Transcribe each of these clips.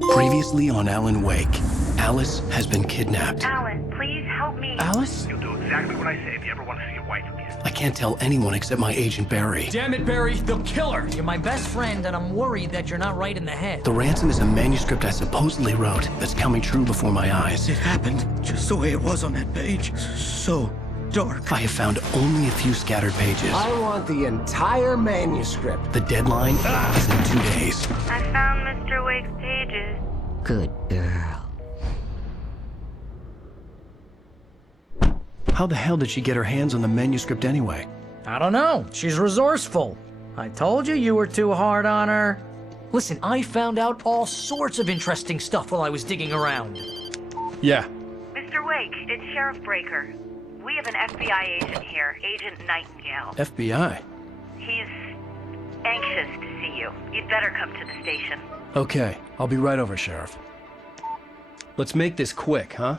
Previously on Alan Wake, Alice has been kidnapped. Alan, please help me. Alice? You'll do exactly what I say if you ever want to see your wife again. I can't tell anyone except my agent Barry. Damn it, Barry, they'll kill her! You're my best friend, and I'm worried that you're not right in the head. The ransom is a manuscript I supposedly wrote that's coming true before my eyes. It happened just the way it was on that page. So dark. I have found only a few scattered pages. I want the entire manuscript. The deadline is in 2 days. I found Mr. Wake's pages. Good girl. How the hell did she get her hands on the manuscript anyway? I don't know. She's resourceful. I told you you were too hard on her. Listen, I found out all sorts of interesting stuff while I was digging around. Yeah. Mr. Wake, it's Sheriff Breaker. We have an FBI agent here, Agent Nightingale. FBI? He's anxious to see you. You'd better come to the station. Okay, I'll be right over, Sheriff. Let's make this quick, huh?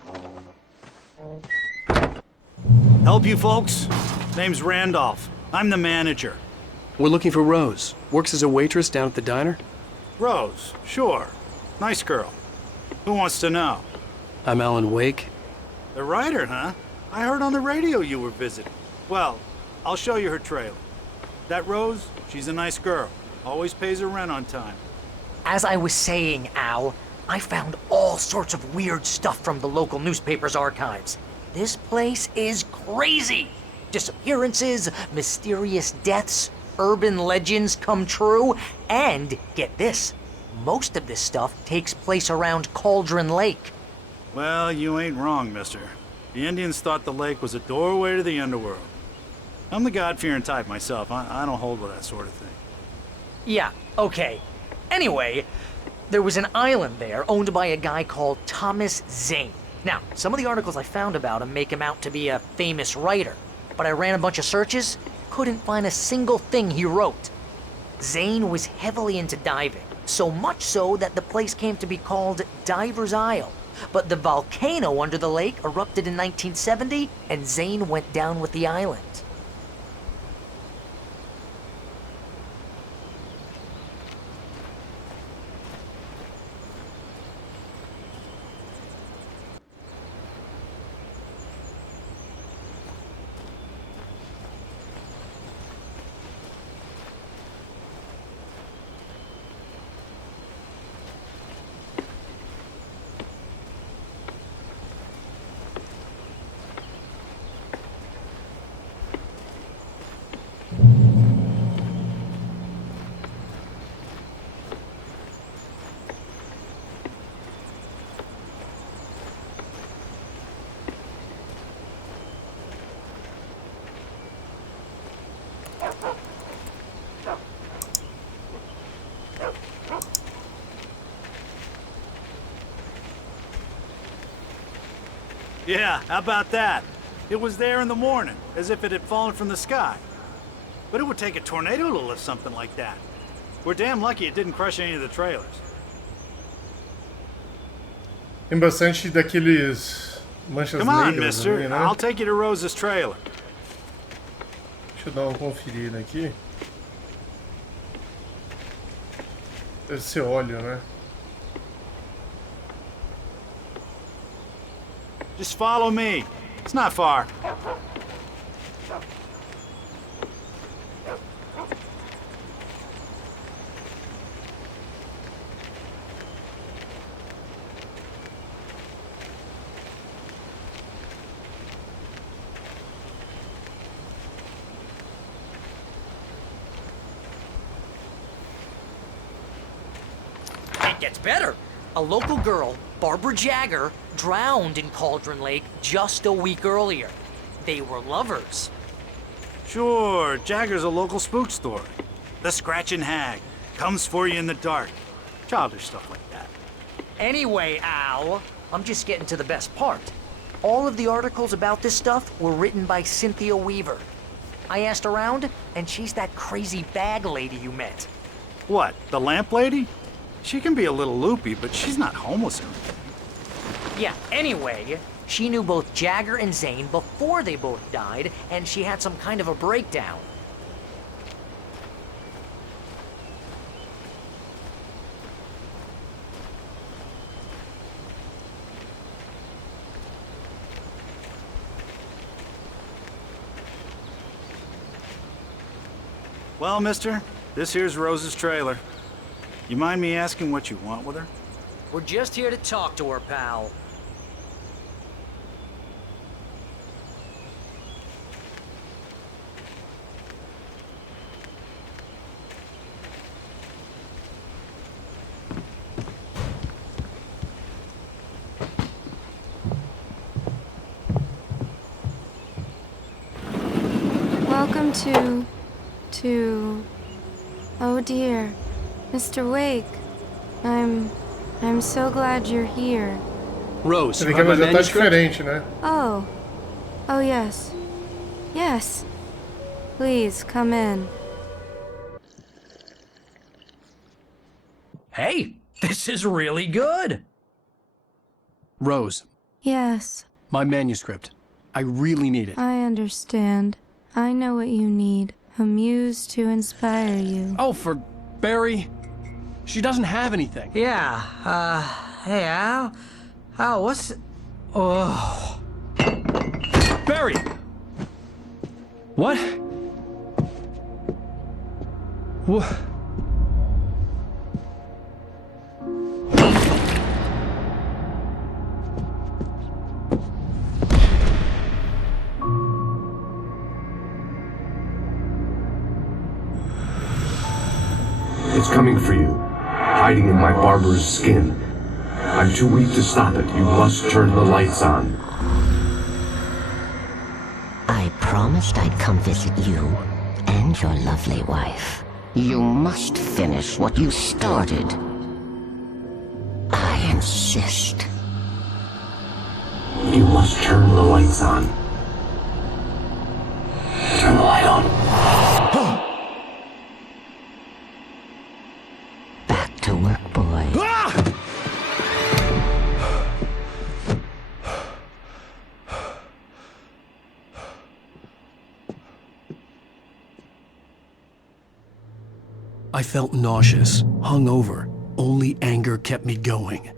Help you folks? Name's Randolph. I'm the manager. We're looking for Rose. Works as a waitress down at the diner. Rose, sure. Nice girl. Who wants to know? I'm Alan Wake. The writer, huh? I heard on the radio you were visiting. Well, I'll show you her trailer. That Rose, she's a nice girl. Always pays her rent on time. As I was saying, Al, I found all sorts of weird stuff from the local newspaper's archives. This place is crazy! Disappearances, mysterious deaths, urban legends come true, and get this, most of this stuff takes place around Cauldron Lake. Well, you ain't wrong, mister. The Indians thought the lake was a doorway to the underworld. I'm the God-fearing type myself. I don't hold with that sort of thing. Yeah, okay. Anyway, there was an island there owned by a guy called Thomas Zane. Now, some of the articles I found about him make him out to be a famous writer, but I ran a bunch of searches, couldn't find a single thing he wrote. Zane was heavily into diving, so much so that the place came to be called Diver's Isle. But the volcano under the lake erupted in 1970, and Zane went down with the island. Yeah, how about that? It was there in the morning, as if it had fallen from the sky. But it would take a tornado to lift something like that. We're damn lucky it didn't crush any of the trailers. Tem bastante daqueles manchas Come on, negras mister. ali, né? I'll take you to Rose's trailer. Deixa eu dar uma conferida aqui. Deve ser óleo, né? Just follow me. It's not far. It gets better. A local girl, Barbara Jagger, drowned in Cauldron Lake just a week earlier. They were lovers. Sure, Jagger's a local spook story. The Scratching Hag comes for you in the dark. Childish stuff like that. Anyway, Al, I'm just getting to the best part. All of the articles about this stuff were written by Cynthia Weaver. I asked around, and she's that crazy bag lady you met. What, the lamp lady? She can be a little loopy, but she's not homeless or anything. Yeah, anyway, she knew both Jagger and Zane before they both died, and she had some kind of a breakdown. Well, mister, this here's Rose's trailer. You mind me asking what you want with her? We're just here to talk to her, pal. Welcome to... Oh dear, Mr. Wake. I'm so glad you're here. Rose, Ele you quer have my fazer tá manuscript? diferente, né? Oh. Oh yes. Yes. Please, come in. Hey, this is really good. Rose, Yes, my manuscript. I really need it. I understand. I know what you need. A muse to inspire you. Oh, for Barry. She doesn't have anything. Yeah, hey, Al? Al, what's... Oh... Barry! What? What? It's coming for you, hiding in my barber's skin. I'm too weak to stop it. You must turn the lights on. I promised I'd come visit you and your lovely wife. You must finish what you started. I insist. You must turn the lights on. Turn the light on. Back to work, boy. I felt nauseous, hungover. Only anger kept me going.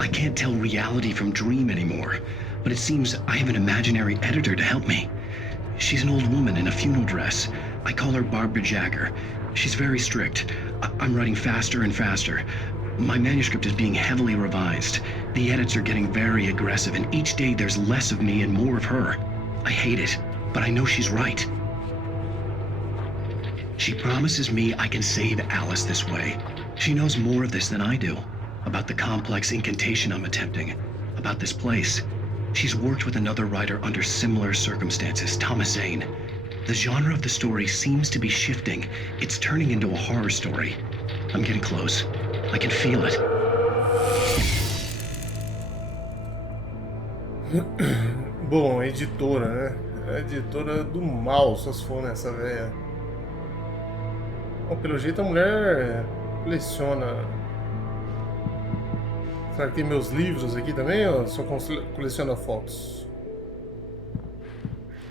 I can't tell reality from dream anymore, but it seems I have an imaginary editor to help me. She's an old woman in a funeral dress. I call her Barbara Jagger. She's very strict. I'm writing faster and faster. My manuscript is being heavily revised. The edits are getting very aggressive, and each day there's less of me and more of her. I hate it, but I know she's right. She promises me I can save Alice this way. She knows more of this than I do. About the complex incantation I'm attempting. About this place. She's worked with another writer under similar circumstances, Thomas Zane. The genre of the story seems to be shifting. It's turning into a horror story. I'm getting close. I can feel it. Bom, editora, né? É a editora do mal, só se for nessa véia. Bom, pelo jeito a mulher coleciona. Será que tem meus livros aqui também ou só coleciona fotos?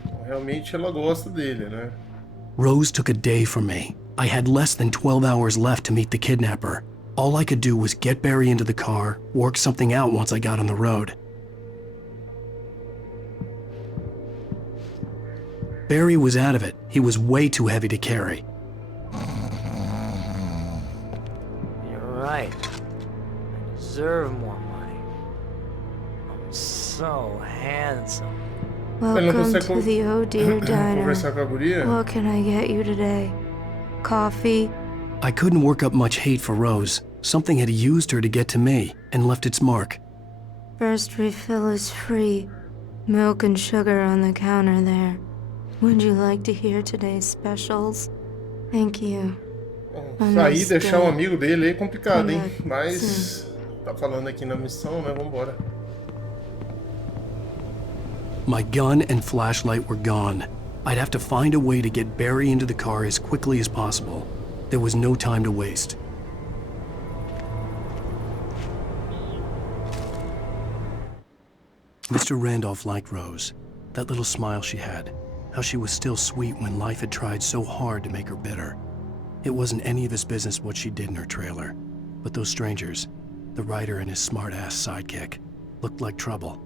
Bom, realmente ela gosta dele, né? Rose took a day from me. I had less than 12 hours left to meet the kidnapper. All I could do was get Barry into the car, work something out once I got on the road. Barry was out of it. He was way too heavy to carry. You're right. I deserve more money. I'm so handsome. Welcome to the Oh Dear Diner. Conversar com a guria? What can I get you today? Coffee? I couldn't work up much hate for Rose. Something had used her to get to me and left its mark. First refill is free. Milk and sugar on the counter there. Would you like to hear today's specials? Thank you. Bom, sair e deixar um amigo dele aí é complicado, hein? Mas tá falando aqui na missão, né? Vambora. My gun and flashlight were gone. I'd have to find a way to get Barry into the car as quickly as possible. There was no time to waste. Mr. Randolph liked Rose. That little smile she had. How she was still sweet when life had tried so hard to make her bitter. It wasn't any of his business what she did in her trailer. But those strangers, the writer and his smart-ass sidekick, looked like trouble.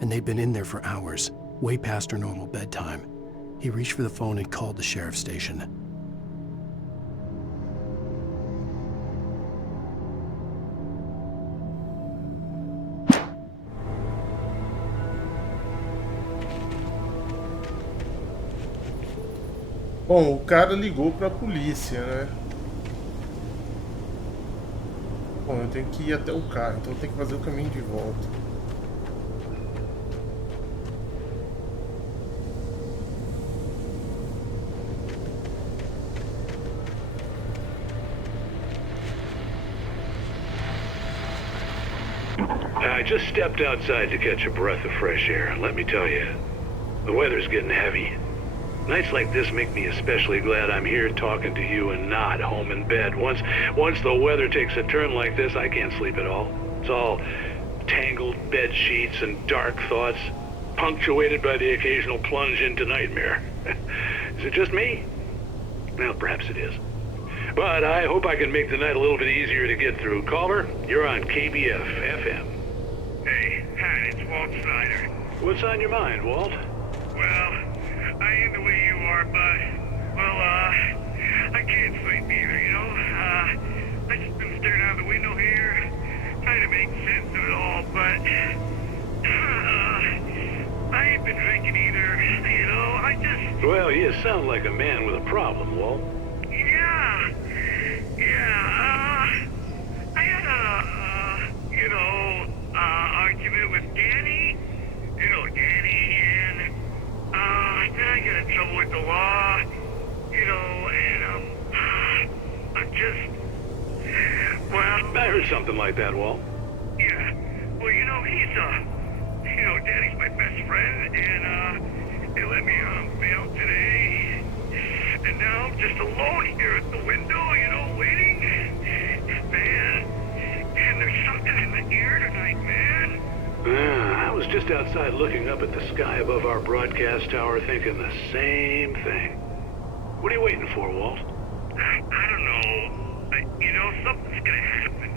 And they'd been in there for hours, way past her normal bedtime. He reached for the phone and called the sheriff's station. Bom, o cara ligou pra polícia, né? Bom, eu tenho que ir até o carro, então eu tenho que fazer o caminho de volta. I just stepped outside to catch a breath of fresh air. Let me tell you, the weather's getting heavy. Nights like this make me especially glad I'm here talking to you and not home in bed. Once the weather takes a turn like this, I can't sleep at all. It's all tangled bed sheets and dark thoughts, punctuated by the occasional plunge into nightmare. Is it just me? Well, perhaps it is. But I hope I can make the night a little bit easier to get through. Calmer, you're on KBF FM. Hey, hi, it's Walt Snyder. What's on your mind, Walt? Well, I ain't the way you are, but, well, I can't sleep either, you know? I just been staring out the window here, trying to make sense of it all, but, I ain't been drinking either, you know? I just... Well, you sound like a man with a problem, Walt. I had argument with Danny, and, then I got in trouble with the law, and, I'm just, well... I heard something like that, Walt. Yeah, well, Danny's my best friend, and, they let me on bail today, and now I'm just alone here at the window, waiting, man, and there's something in the air tonight, man. I was just outside looking up at the sky above our broadcast tower thinking the same thing. What are you waiting for, Walt? I don't know. Something's gonna happen.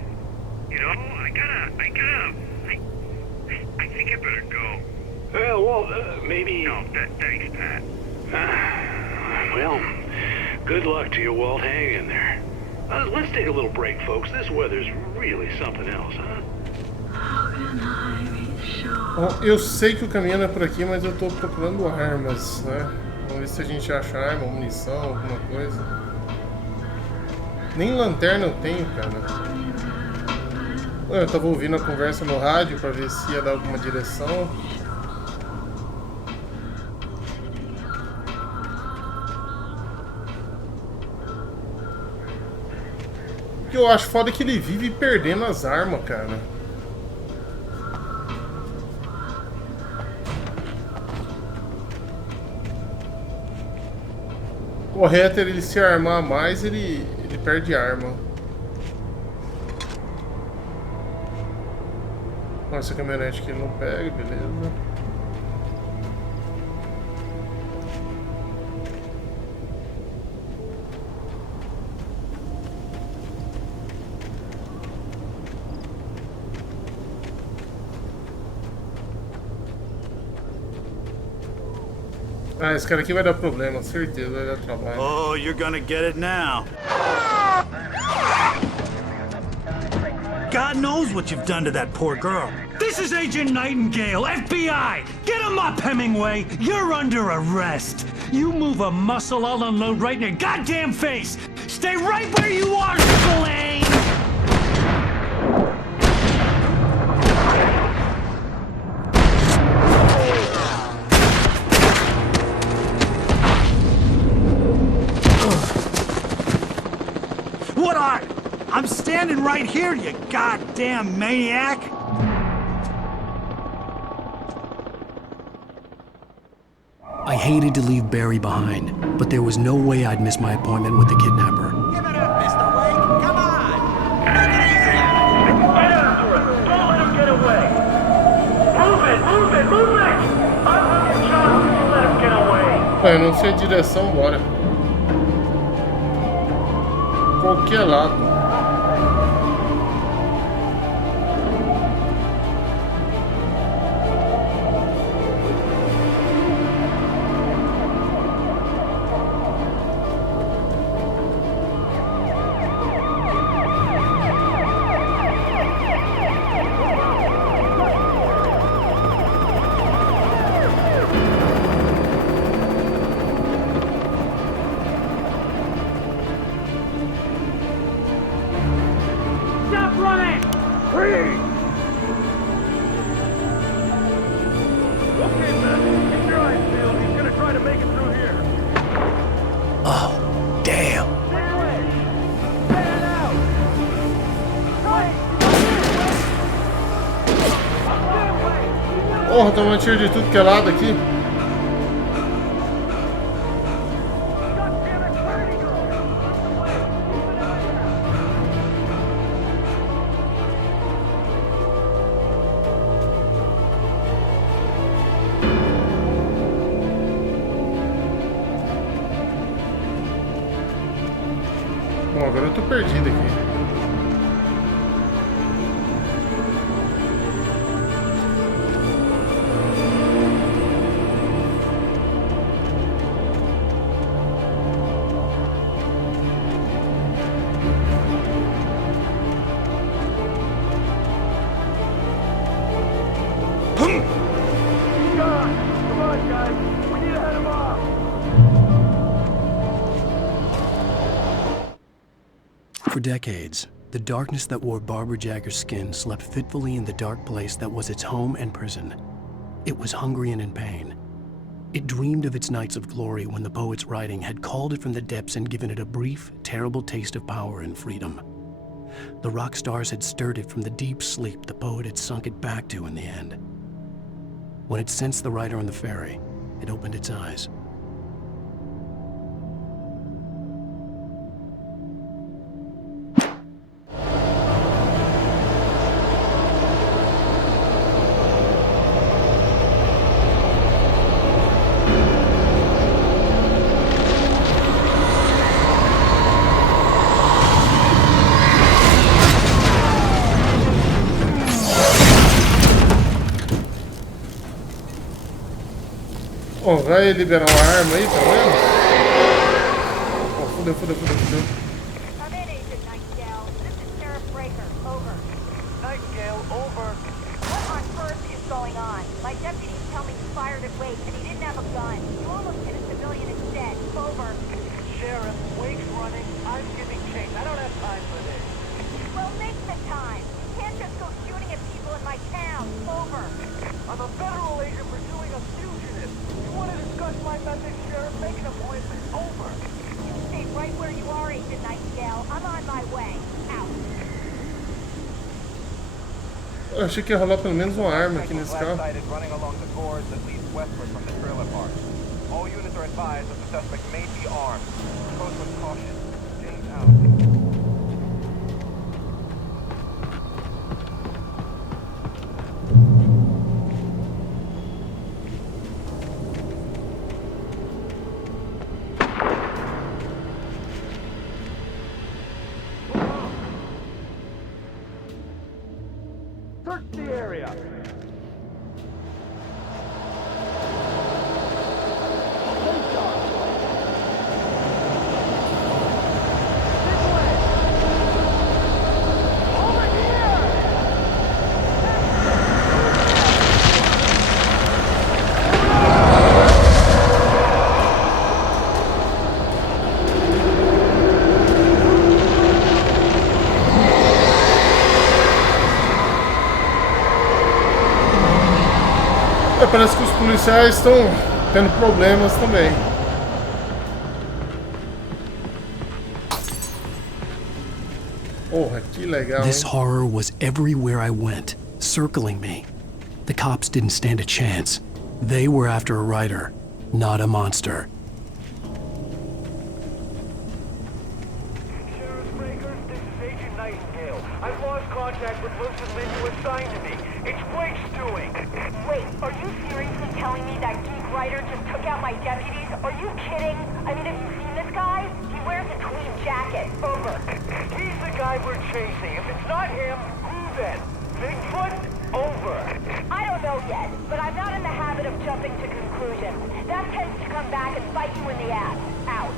I think I better go. Well, Walt, maybe... No, thanks, Pat. Well, good luck to you, Walt. Hang in there. Let's take a little break, folks. This weather's really something else, huh? Bom, eu sei que o caminho é por aqui, mas eu tô procurando armas, né? Vamos ver se a gente acha arma, munição, alguma coisa. Nem lanterna eu tenho, cara. Eu tava ouvindo a conversa no rádio pra ver se ia dar alguma direção. O que eu acho foda é que ele vive perdendo as armas, cara. Correto é ele se armar mais, ele perde arma. Essa caminhonete que ele não pega, beleza. Ah, esse cara aqui vai dar problema, certeza, vai dar trabalho. Oh, you're gonna get it now. God knows what you've done to that poor girl. This is Agent Nightingale, FBI! Get him up, Hemingway! You're under arrest! You move a muscle, I'll unload right in your goddamn face! Stay right where you are, Spillane! What are? I'm standing right here, you goddamn maniac! I hated to leave Barry behind, but there was no way I'd miss my appointment with the kidnapper. Give it up, Mr. Wake! Come on! Make it easy! Get after him! Don't let him get away! Move it! I'm in charge if you let him get away! Eu não sei a direção, bora. Qualquer lado. Stop running! Freeze! Okay, man. Keep your eyes peeled. He's gonna try to make it through here. Oh, damn. Porra, tomando tiro de tudo que é lado aqui. Bom, agora eu tô perdido aqui. For decades, the darkness that wore Barbara Jagger's skin slept fitfully in the dark place that was its home and prison. It was hungry and in pain. It dreamed of its nights of glory when the poet's writing had called it from the depths and given it a brief, terrible taste of power and freedom. The rock stars had stirred it from the deep sleep the poet had sunk it back to in the end. When it sensed the writer on the ferry, it opened its eyes. Bom, vai liberar uma arma aí, pelo menos? Oh, fudeu. Come in, Agent Nightingale. This is Sheriff Breaker. Over. Nightingale, over. What on earth is going on? My deputies tell me he fired at Wake and he didn't have a gun. You almost hit a civilian instead. Over. Sheriff, Wake's running. I'm giving chase. I don't have time for this. Well, make the time. You can't just go shooting at people in my town. Over. I'm a federal agent pursuing a fugitive. You want to discuss my message, Sheriff? Make an appointment. Over. You stay right where you are, Agent Nightingale. I'm on my way. Out. Eu achei que ia rolar pelo menos uma arma aqui nesse carro. Running along the gorge that leads westward from the trailer park. All units are advised that the suspect may be armed. Proceed with caution. James out. Search the area. Parece que os policiais estão tendo problemas também. Porra, que legal, This hein? horror was everywhere I went, circling me. The cops didn't stand a chance. They were after a writer, not a monster. Sheriff Breaker, this is Agent Nightingale. I've lost contact with most of the men you assigned to me. It's Wake's doing. Wait, are you seriously telling me that geek writer just took out my deputies? Are you kidding? I mean, have you seen this guy? He wears a tweed jacket. Over. He's the guy we're chasing. If it's not him, who then? Bigfoot? Over. I don't know yet, but I'm not in the habit of jumping to conclusions. That tends to come back and bite you in the ass. Out.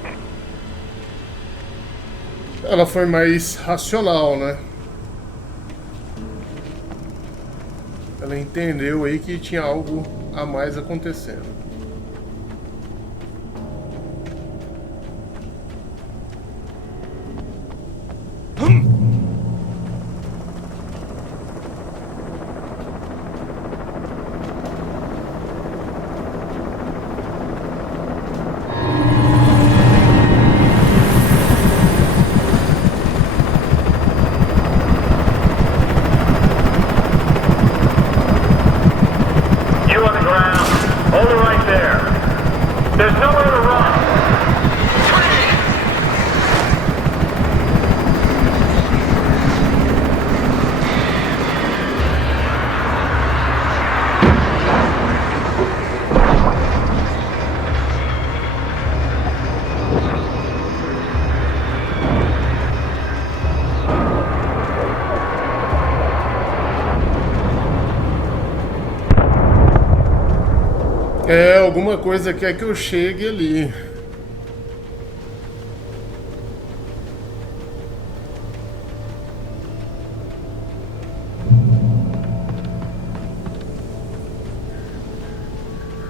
Ela foi mais racional, né? Ela entendeu aí que tinha algo a mais acontecendo. alguma coisa quer que eu chegue ali.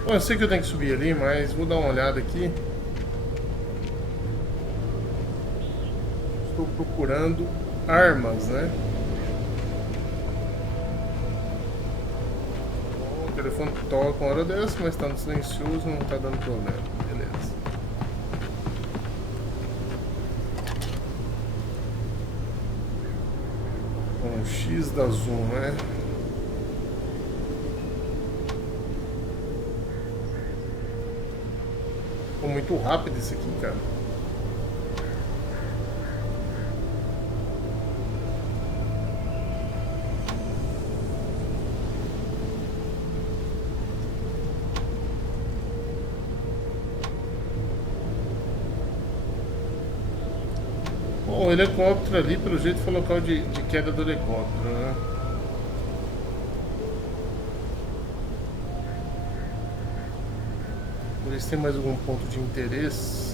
Bom, eu sei que eu tenho que subir ali, mas vou dar uma olhada aqui. Estou procurando armas, né? Bom, o telefone toca uma hora dessa, mas está no silencioso, não está dando problema. Beleza. Bom, X da zoom, né? Ficou muito rápido isso aqui, cara. Bom, o helicóptero ali, pelo jeito, foi o local de queda do helicóptero, né? Ver se tem mais algum ponto de interesse.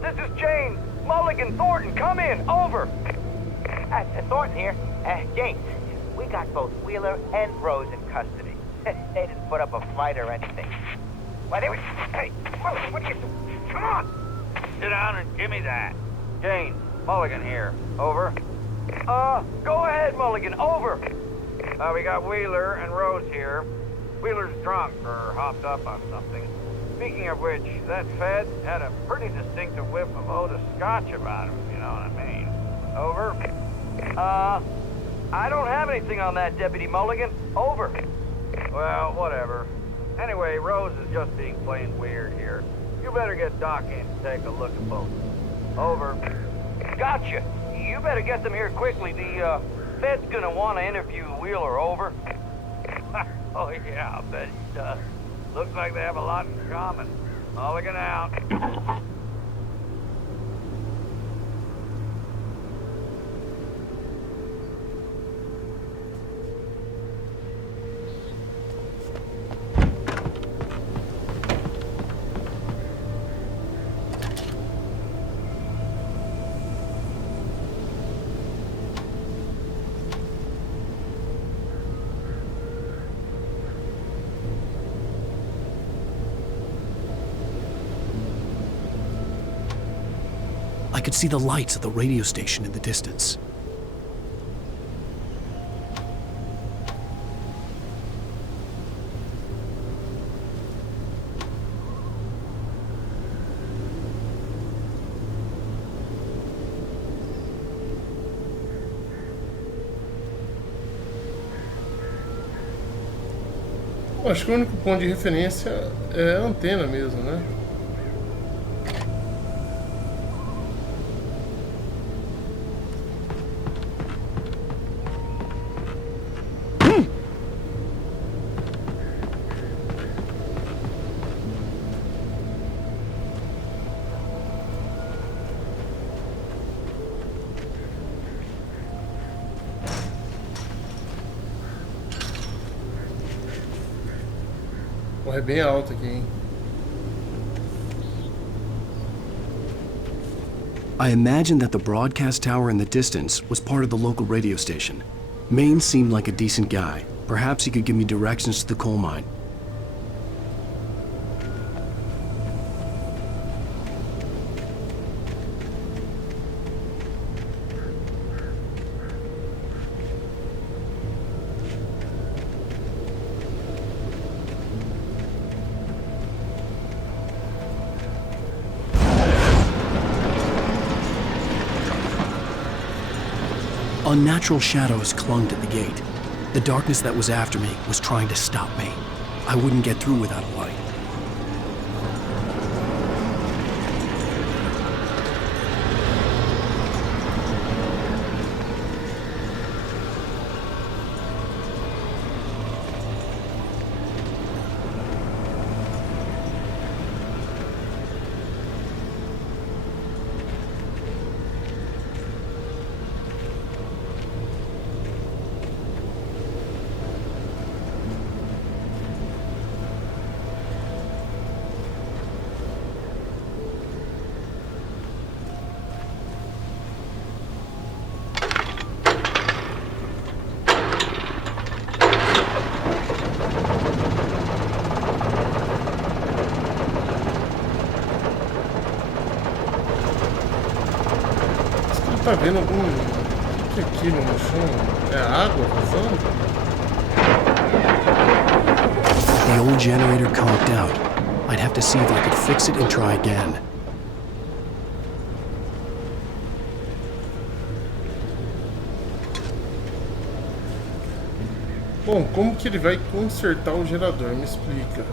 This is James. Mulligan, Thornton, come in. Over. Thornton here. James, we got both Wheeler and Rose in custody. They didn't put up a fight or anything. Why, they were... Hey, what are you... Come on! Sit down and give me that. James, Mulligan here. Over. Go ahead, Mulligan. Over. We got Wheeler and Rose here. Wheeler's drunk or hopped up on something. Speaking of which, that Fed had a pretty distinctive whiff of Oda Scotch about him, you know what I mean. Over. I don't have anything on that, Deputy Mulligan. Over. Well, whatever. Anyway, Rose is just being plain weird here. You better get Doc in to take a look at both. Over. Gotcha. You better get them here quickly. The, Fed's gonna want to interview Wheeler. Over. Oh, yeah, I'll bet he does. Looks like they have a lot in common. Mulligan out. I could see the lights of the radio station in the distance. Eu acho que o único ponto de referência é a antena mesmo, né? É bem alto aqui, hein? I imagined that the broadcast tower in the distance was part of the local radio station. Maine seemed like a decent guy. Perhaps he could give me directions to the coal mine. Unnatural shadows clung to the gate. The darkness that was after me was trying to stop me. I wouldn't get through without a light. tá vendo algum... O que é aquilo no chão? É água vazando? The old generator conked out. I'd have to see if I could fix it and try again. Bom, como que ele vai consertar o gerador? Me explica.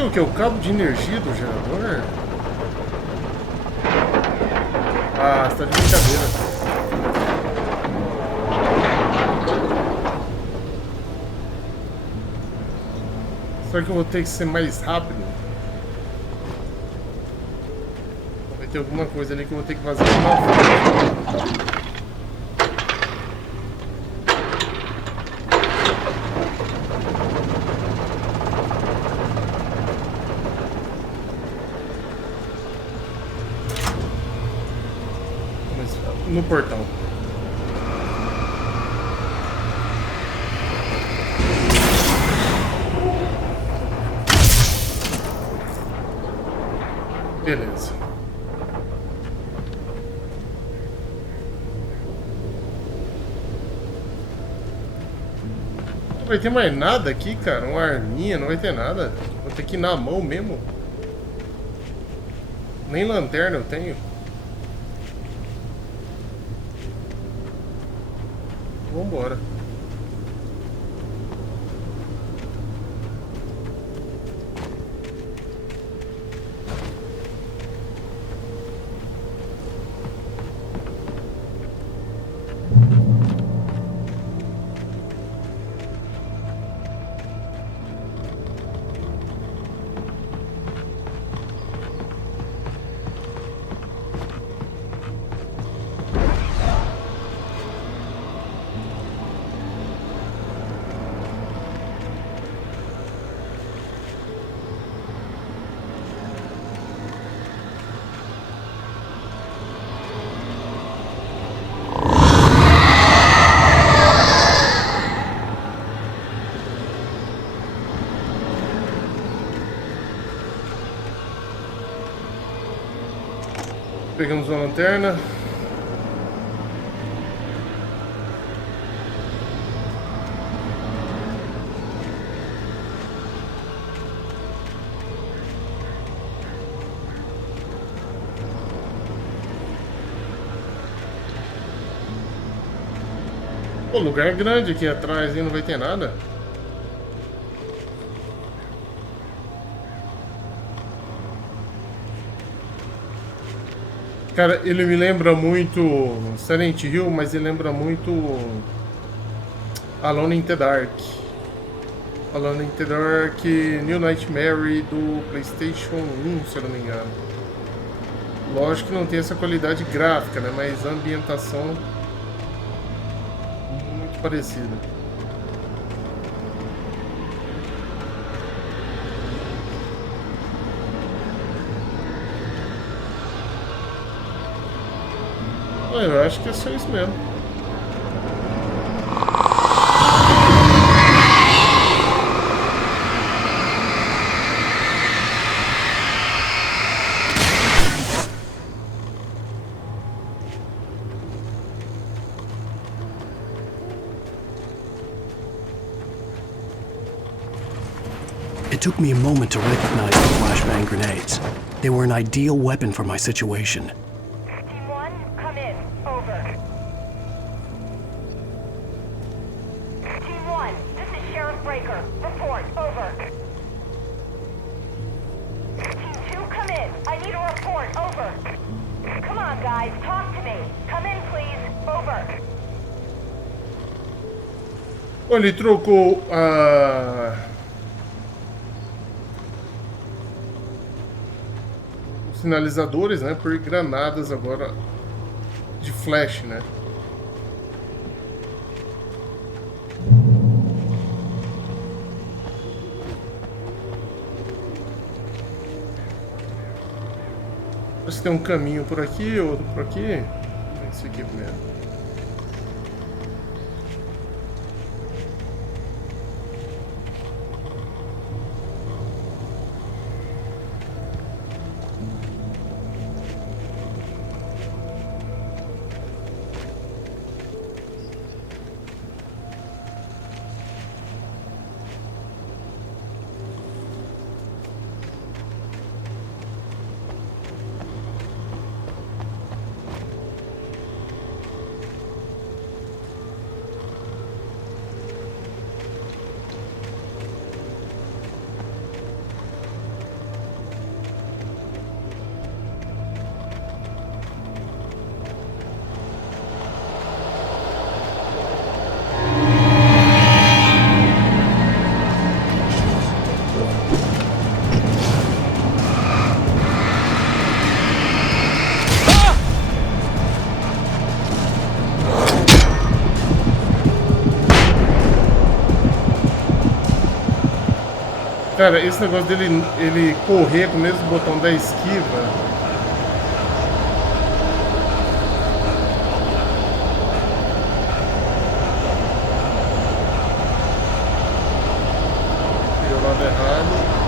O que? O cabo de energia do gerador? Ah, você tá de brincadeira. Será que eu vou ter que ser mais rápido? Vai ter alguma coisa ali que eu vou ter que fazer uma frente. No portão. Beleza. Não vai ter mais nada aqui, cara. Uma arminha, não vai ter nada. Vou ter que ir na mão mesmo. Nem lanterna eu tenho. Vambora. Pegamos uma lanterna. Pô, lugar grande aqui atrás e não vai ter nada. Cara, ele me lembra muito Silent Hill, mas ele lembra muito Alone in the Dark. Alone in the Dark, New Nightmare do PlayStation 1, se eu não me engano. Lógico que não tem essa qualidade gráfica, né? Mas a ambientação muito parecida. Eu acho que é só isso mesmo. It took me a moment to recognize the flashbang grenades. They were an ideal weapon for my situation. Ele trocou os sinalizadores, né, por granadas agora de flash, né? Parece que tem um caminho por aqui, outro por aqui. Esse aqui primeiro. Cara, esse negócio dele ele correr com o mesmo botão da esquiva. Deu lado errado.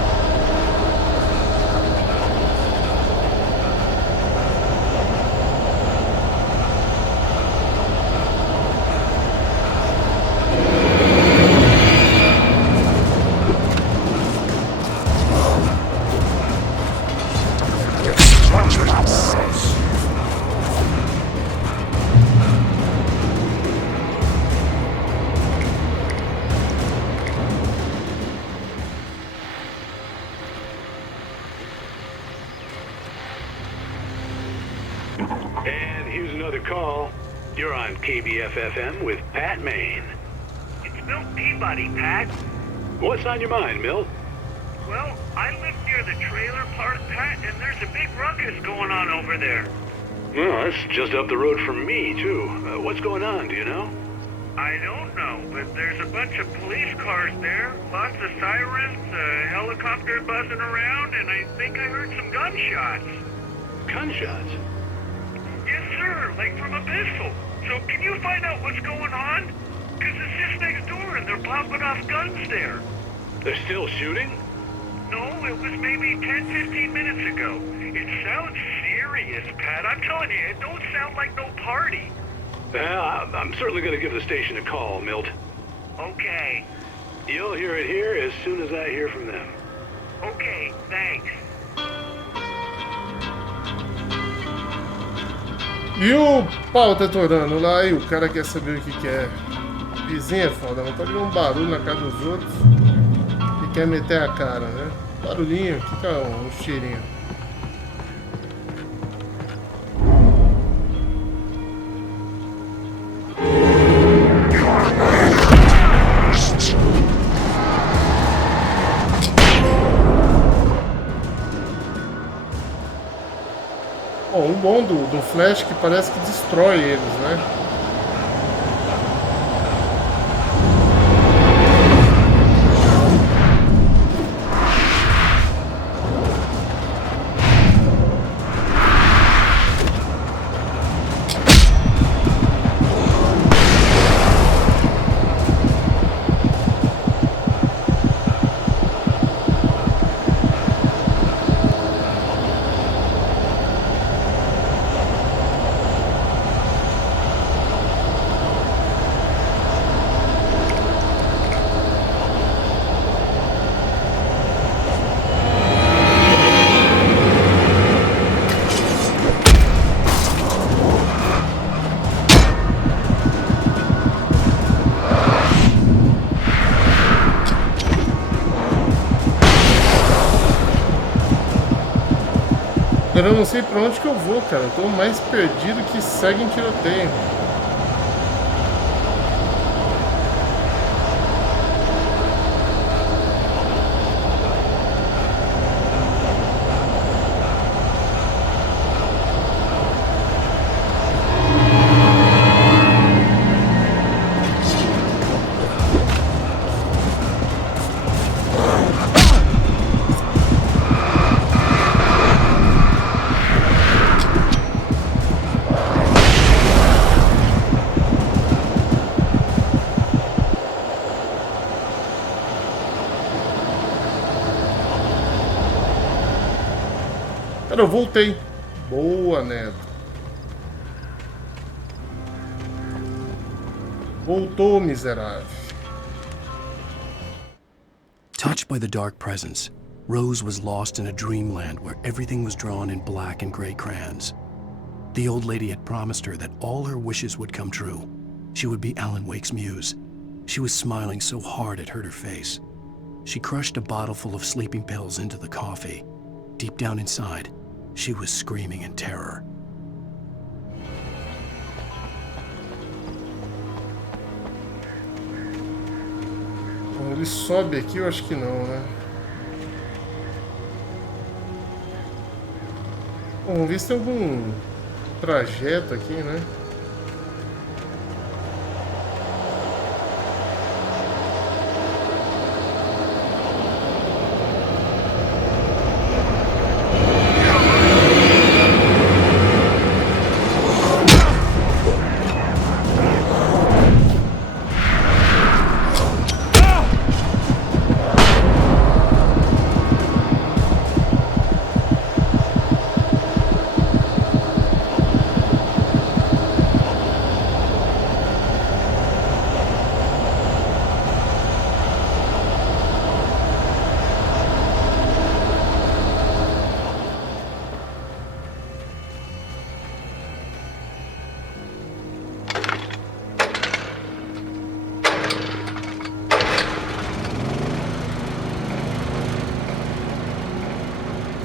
And here's another call. You're on KBFFM with Pat Maine. It's Milt Peabody, Pat. What's on your mind, Milt? Well, I live near the trailer park, Pat, and there's a big ruckus going on over there. Well, that's just up the road from me, too. What's going on, do you know? I don't know, but there's a bunch of police cars there, lots of sirens, a helicopter buzzing around, and I think I heard some gunshots. Gunshots? Yes, sir, like from a pistol. So can you find out what's going on? Because it's just next door and they're popping off guns there. They're still shooting? No, it was maybe 10-15 minutes ago. It sounds serious, Pat. I'm telling you, it don't sound like no party. I'm certainly going to give the station a call, Milt. Okay. You'll hear it here as soon as I hear from them. Okay, thanks. E o pau tá atorando lá e o cara quer saber o que quer. Vizinho é foda, não pode ver um barulho na casa dos outros e quer meter a cara, né? Barulhinho, o que é um cheirinho? Bom, o bom do Flash é que parece que destrói eles, né? Eu não sei pra onde que eu vou, cara. Eu tô mais perdido que segue em tiroteio. Cara, eu voltei. Boa, Neto. Voltou, miserável. Touched by the dark presence, Rose was lost in a dreamland where everything was drawn in black and gray crayons. The old lady had promised her that all her wishes would come true. She would be Alan Wake's muse. She was smiling so hard it hurt her face. She crushed a bottle full of sleeping pills into the coffee. Deep down inside, she was screaming in terror. Bom, ele sobe aqui, eu acho que não, né? Bom, vamos ver se tem algum trajeto aqui, né?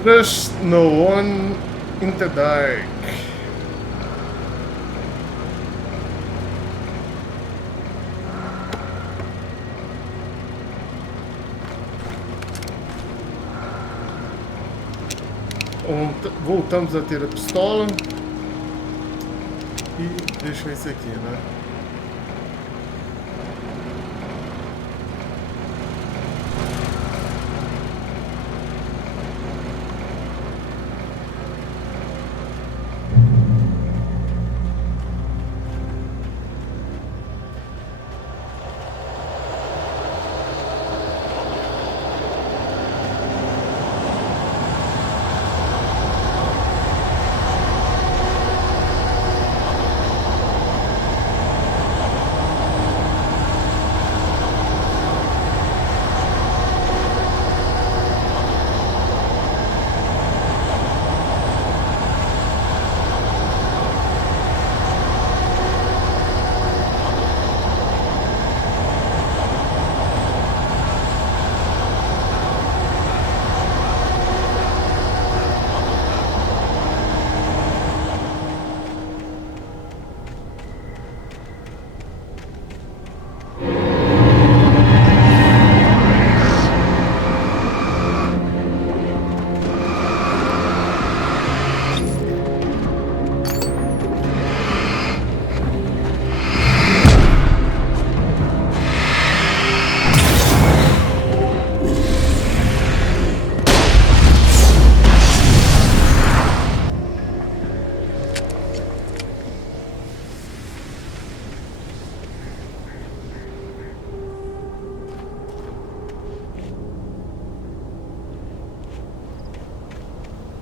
Trust no one in the dark. Voltamos a ter a pistola. E deixa esse aqui, né?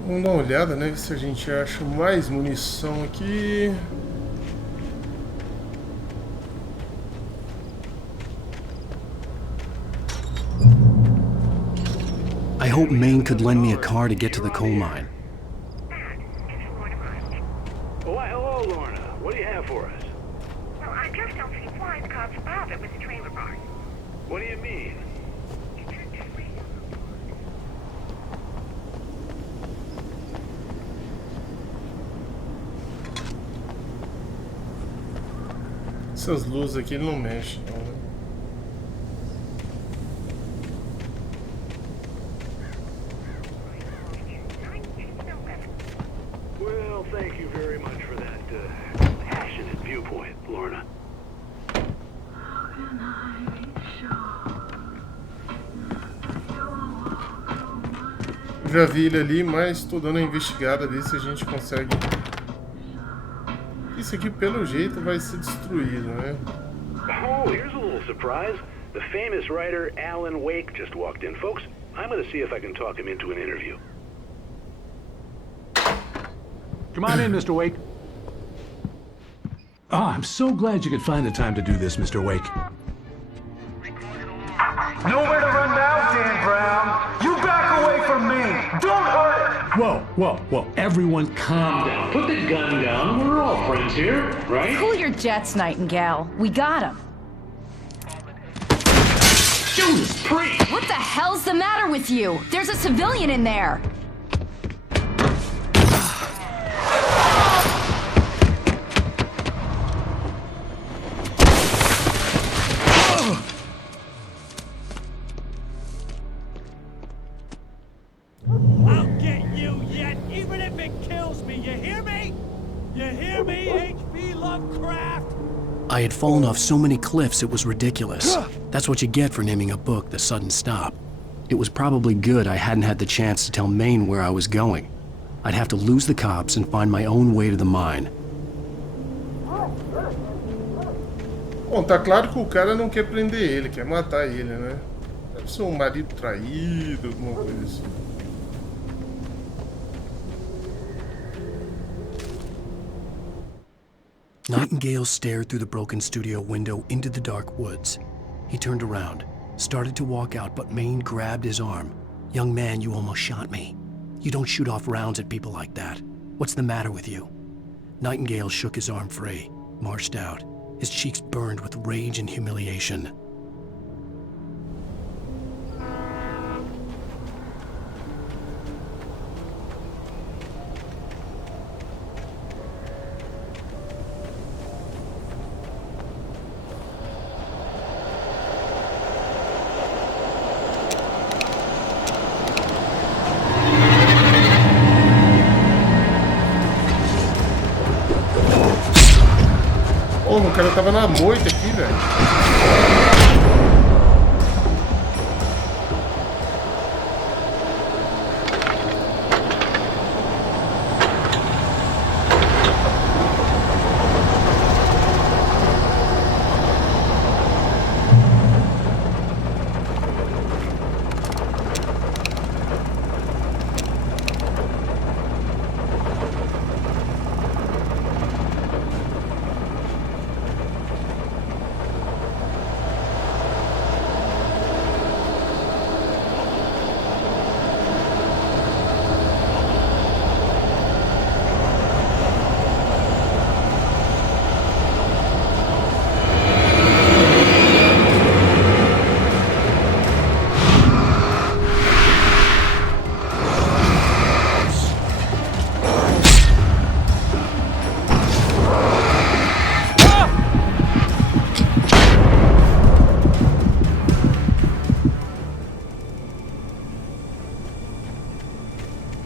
Vamos dar uma olhada, né? Ver se a gente acha mais munição aqui. I hope Maine could lend me a car to get to the coal mine. Why, hello, Lorna. What do you have for us? Well, I just don't see why the cops bothered with the trailer park. What do you mean? Essas luzes aqui não mexem, não, né? Well, thank you very much for that passionate viewpoint, Lorna. Já vi ele ali, mas estou dando uma investigada, ver se a gente consegue. Isso aqui, pelo jeito, vai ser destruído, né? Oh, here's a little surprise. The famous writer Alan Wake just walked in. Folks, I'm going to see if I can talk him into an interview. Come on in, Mr. Wake. Oh, I'm so glad you could find the time to do this, Mr. Wake. Nowhere to run now, Dan Brown. You back away from me. Don't hurt it. Whoa. Everyone calm down. Put the gun down. We're all friends here, right? Cool your jets, Nightingale. We got him. Judas Priest! What the hell's the matter with you? There's a civilian in there. I'll get you yet, even if it kills me. You hear me? You hear me, H.P. Lovecraft? I had fallen off so many cliffs it was ridiculous. That's what you get for naming a book The Sudden Stop. It was probably good I hadn't had the chance to tell Maine where I was going. I'd have to lose the cops and find my own way to the mine. Bom, tá claro que o cara não quer prender ele, quer matar ele, né? Deve ser um marido traído, alguma coisa assim. Nightingale stared through the broken studio window into the dark woods. He turned around, started to walk out, but Maine grabbed his arm. "Young man, you almost shot me. You don't shoot off rounds at people like that. What's the matter with you?" Nightingale shook his arm free, marched out. His cheeks burned with rage and humiliation. Porra, o cara tava na moita aqui, velho.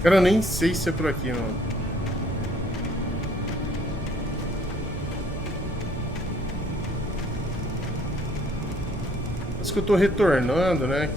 Cara, eu nem sei se é por aqui, mano. Parece que eu tô retornando, né?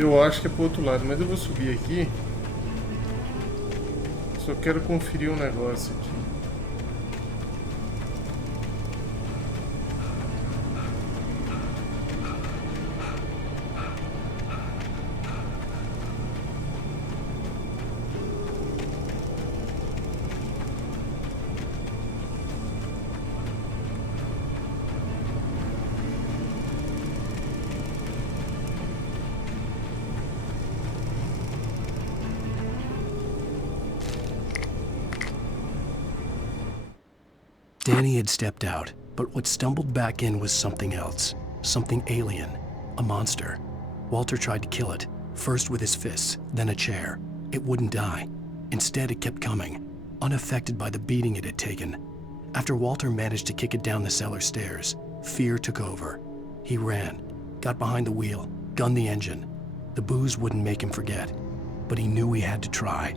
Eu acho que é pro outro lado, mas eu vou subir aqui. Só quero conferir um negócio aqui. Danny had stepped out, but what stumbled back in was something else. Something alien. A monster. Walter tried to kill it, first with his fists, then a chair. It wouldn't die. Instead, it kept coming, unaffected by the beating it had taken. After Walter managed to kick it down the cellar stairs, fear took over. He ran, got behind the wheel, gunned the engine. The booze wouldn't make him forget, but he knew he had to try.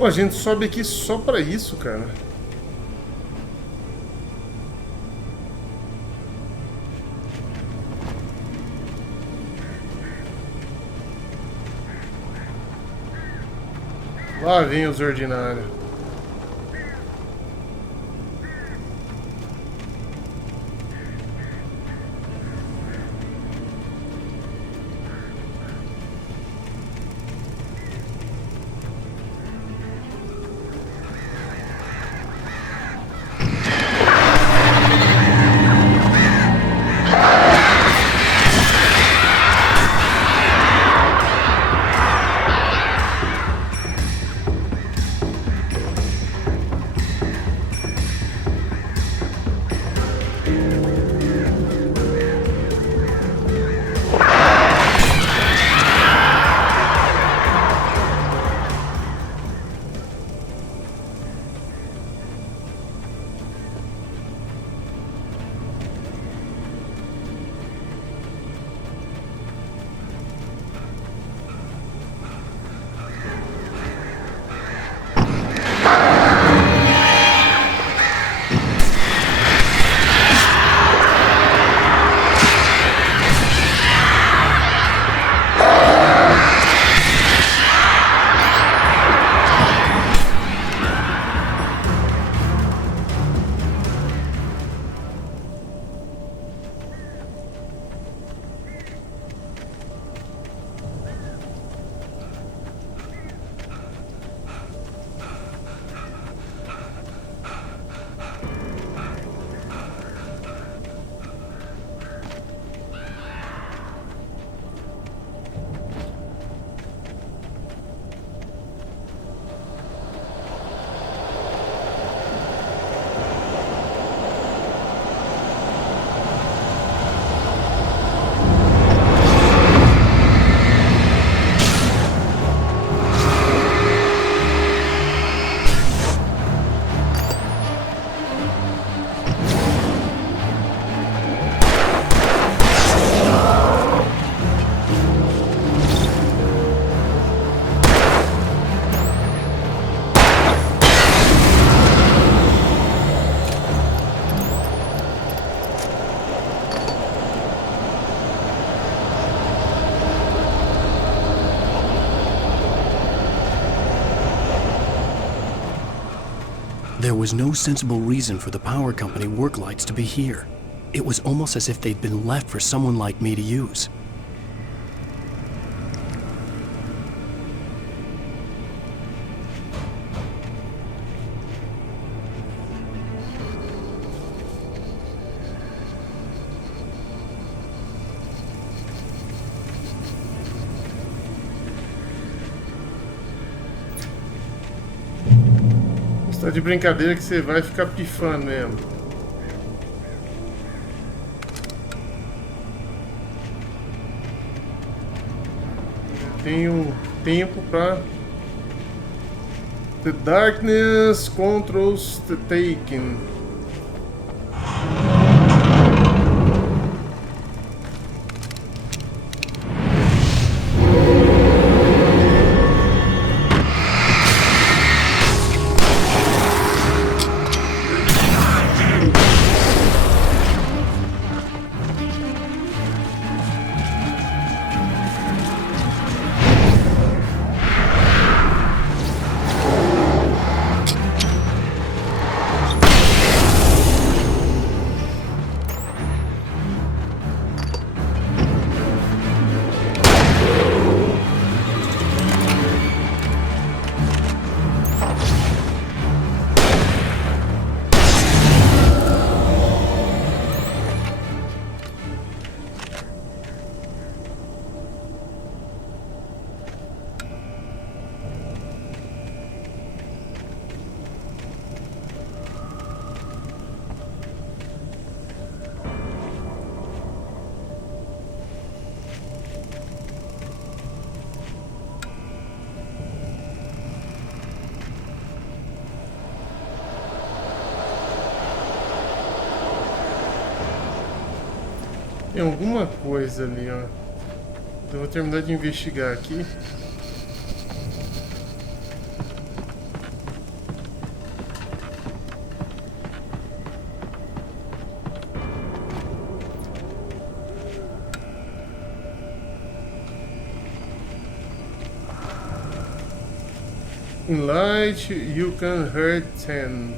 Pô, a gente sobe aqui só pra isso, cara. Lá vem os ordinários. There was no sensible reason for the power company work lights to be here. It was almost as if they'd been left for someone like me to use. Tá de brincadeira que você vai ficar pifando mesmo. Tenho tempo pra... The darkness controls the taking. Tem alguma coisa ali, ó. Eu vou terminar de investigar aqui. In light, you can hurt 10.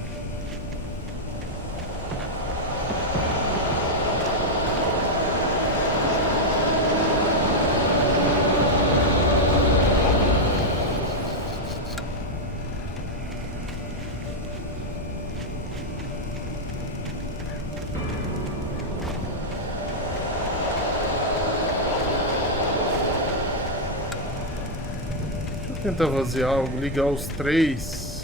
Tentar fazer algo, ligar os três.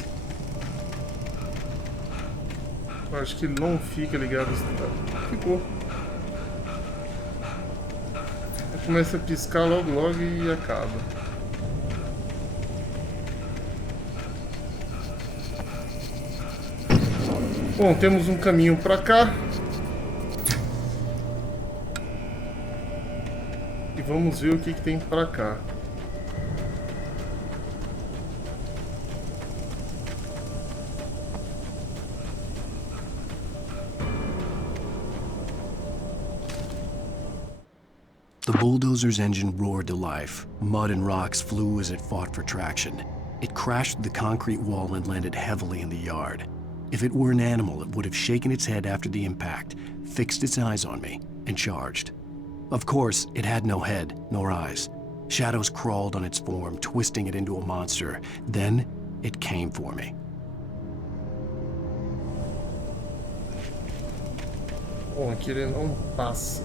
Eu acho que ele não fica ligado. Ficou. Ele começa a piscar logo e acaba. Bom, temos um caminho para cá. E vamos ver o que tem para cá. The bulldozer's engine roared to life. Mud and rocks flew as it fought for traction. It crashed through the concrete wall and landed heavily in the yard. If it were an animal, it would have shaken its head after the impact, fixed its eyes on me, and charged. Of course, it had no head, nor eyes. Shadows crawled on its form, twisting it into a monster. Then, it came for me. Bom, aqui ele não passa.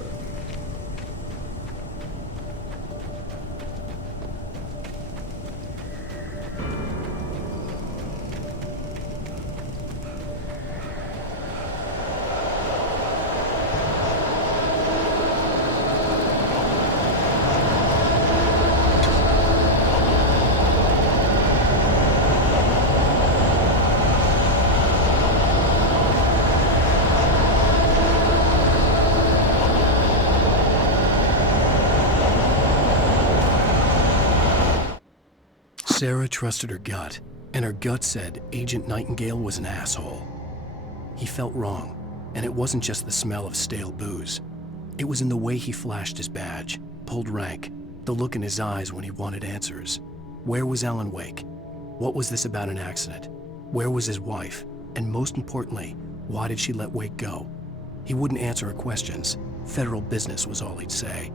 Sarah trusted her gut, and her gut said Agent Nightingale was an asshole. He felt wrong, and it wasn't just the smell of stale booze. It was in the way he flashed his badge, pulled rank, the look in his eyes when he wanted answers. Where was Alan Wake? What was this about an accident? Where was his wife? And most importantly, why did she let Wake go? He wouldn't answer her questions. Federal business was all he'd say.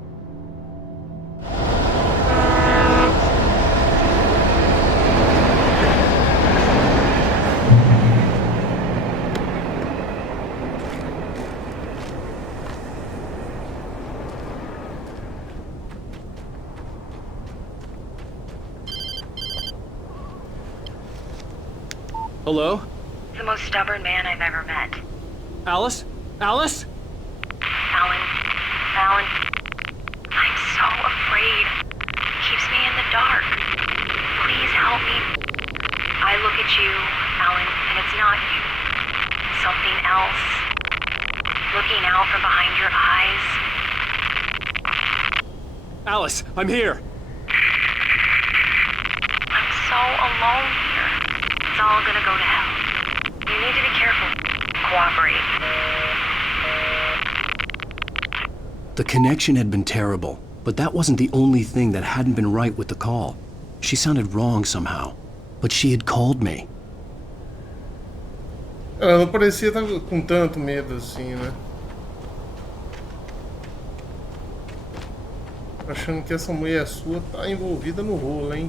Hello? The most stubborn man I've ever met. Alice? Alice? Alan. I'm so afraid. He keeps me in the dark. Please help me. I look at you, Alan, and it's not you. Something else. Looking out from behind your eyes. Alice, I'm here. I'm so alone here. It's all gonna go to hell. You need to be careful. Cooperate. The connection had been terrible, but that wasn't the only thing that hadn't been right with the call. She sounded wrong somehow, but she had called me. Ela não parecia estar com tanto medo assim, né? Achando que essa mulher sua tá envolvida no rolo, hein?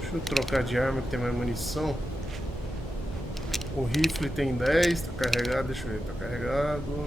Deixa eu trocar de arma que tem mais munição. O rifle tem 10, tá carregado, deixa eu ver, tá carregado.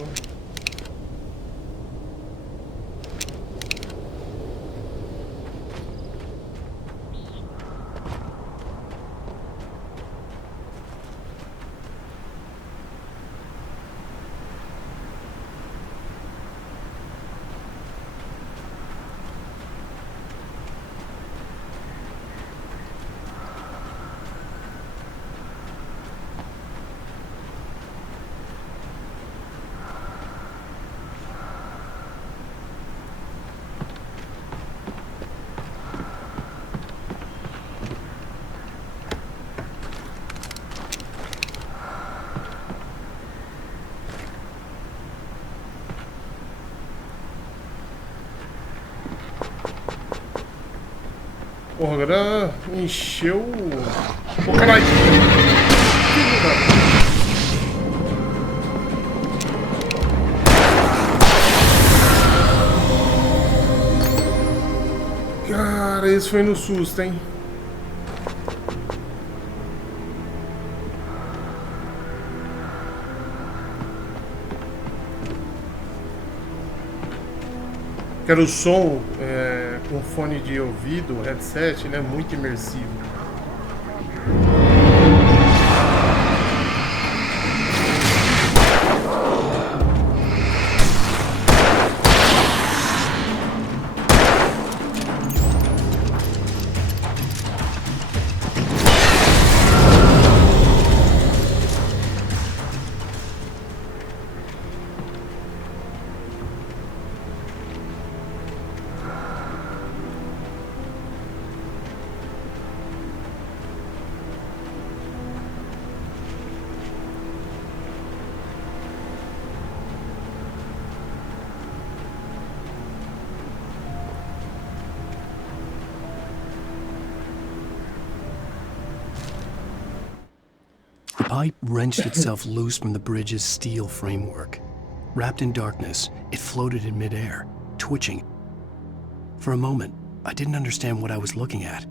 Bom, agora encheu... Ô, caralho! Cara, esse foi no susto, hein? Quero o som com fone de ouvido, headset, né? Muito imersivo. The pipe wrenched itself loose from the bridge's steel framework. Wrapped in darkness, it floated in midair, twitching. For a moment, I didn't understand what I was looking at.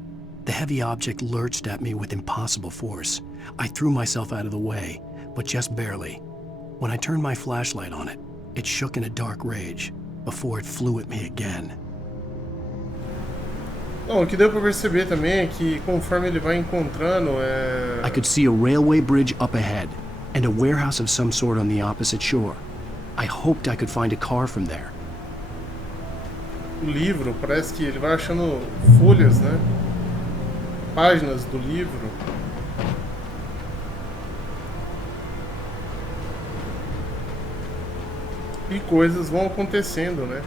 The heavy object lurched at me with impossible force. I threw myself out of the way, but just barely. When I turned my flashlight on it, it shook in a dark rage, before it flew at me again. Bom, o que deu pra perceber também é que conforme ele vai encontrando I could see a railway bridge up ahead, and a warehouse of some sort on the opposite shore. I hoped I could find a car from there. O livro, parece que ele vai achando folhas, né? Páginas do livro. E coisas vão acontecendo, né?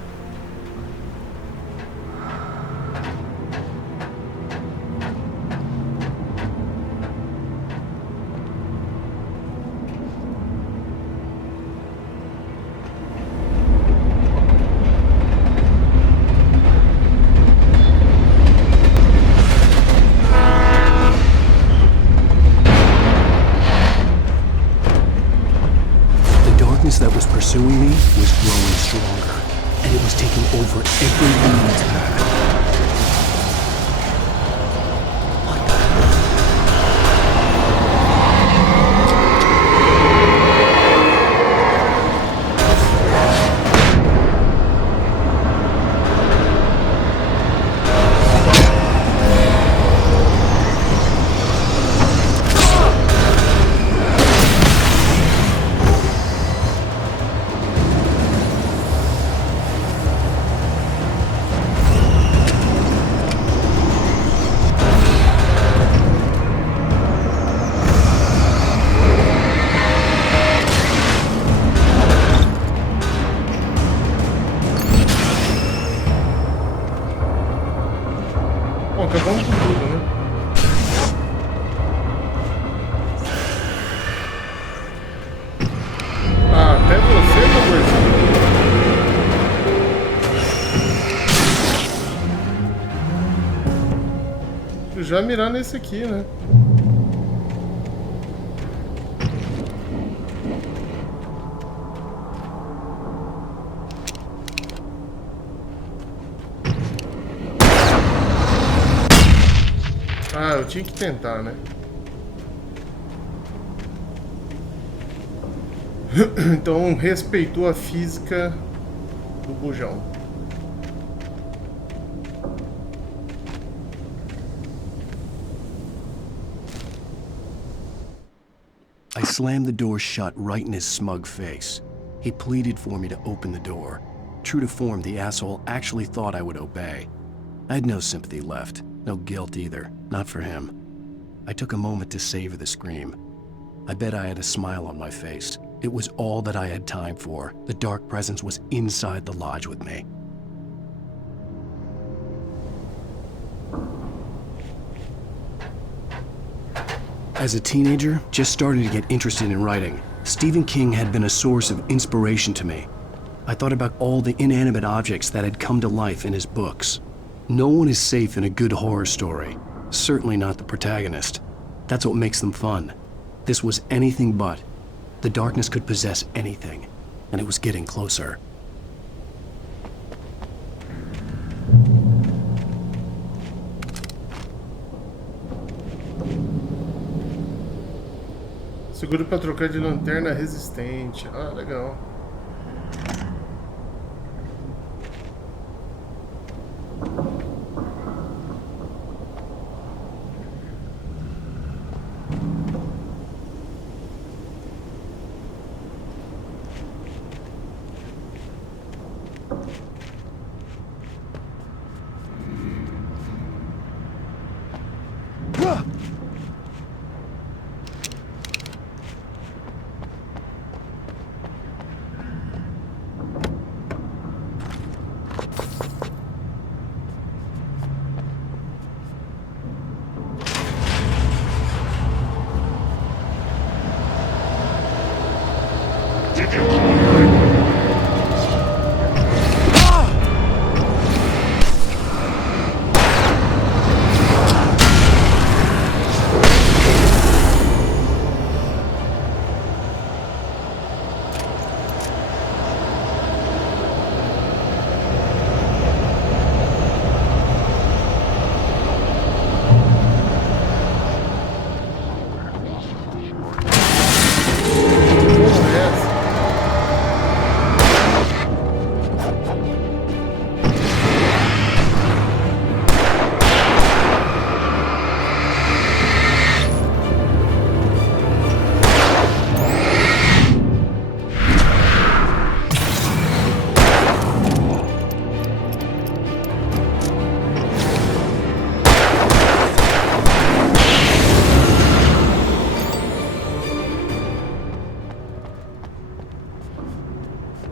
That was pursuing me was growing stronger, and it was taking over everything in its path. Acabamos com tudo, né? Ah, até você, meu. Já mirar nesse aqui, né? Ah, eu tinha que tentar, né? Então respeitou a física do bujão. I slammed the door shut right in his smug face. He pleaded for me to open the door. True to form, the asshole actually thought I would obey. I had no sympathy left. No guilt either, not for him. I took a moment to savor the scream. I bet I had a smile on my face. It was all that I had time for. The dark presence was inside the lodge with me. As a teenager, just starting to get interested in writing, Stephen King had been a source of inspiration to me. I thought about all the inanimate objects that had come to life in his books. No one is safe in a good horror story. Certainly not the protagonist. That's what makes them fun. This was anything but. The darkness could possess anything, and it was getting closer. Seguro para trocar de lanterna resistente. Ah, legal.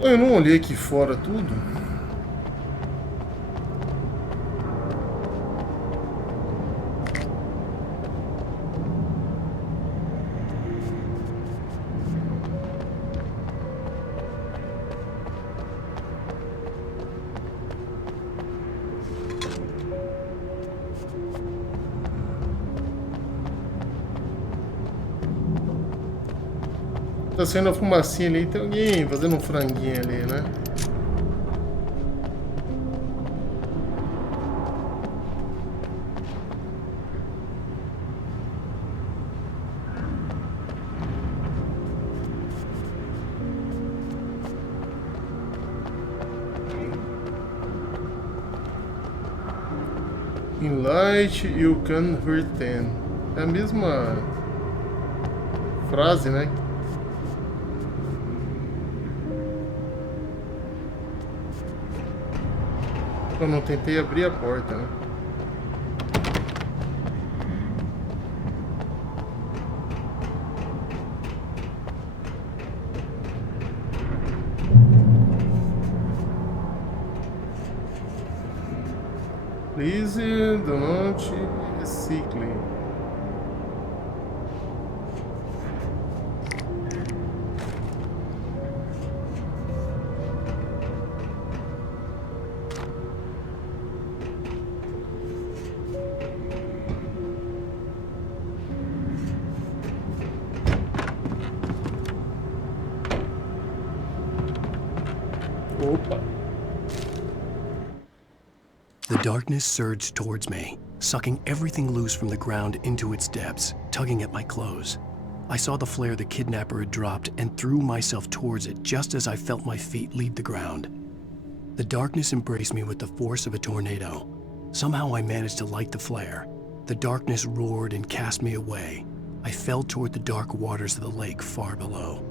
Eu não olhei aqui fora tudo. Tá saindo a fumacinha ali, tem alguém fazendo um franguinho ali, né? In light you can hurt them. É a mesma frase, né? Eu não tentei abrir a porta, né? Please do not recycle. Opa. The darkness surged towards me, sucking everything loose from the ground into its depths, tugging at my clothes. I saw the flare the kidnapper had dropped and threw myself towards it just as I felt my feet leave the ground. The darkness embraced me with the force of a tornado. Somehow I managed to light the flare. The darkness roared and cast me away. I fell toward the dark waters of the lake far below.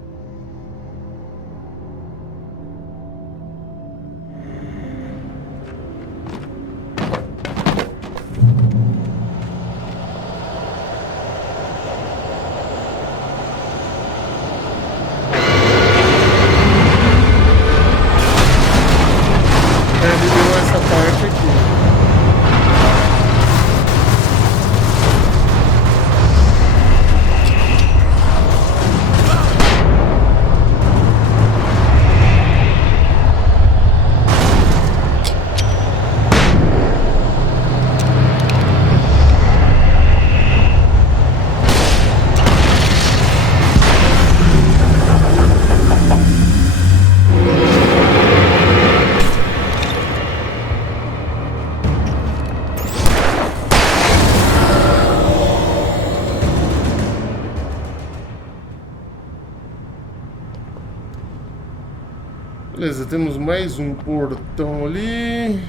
Beleza, temos mais um portão ali.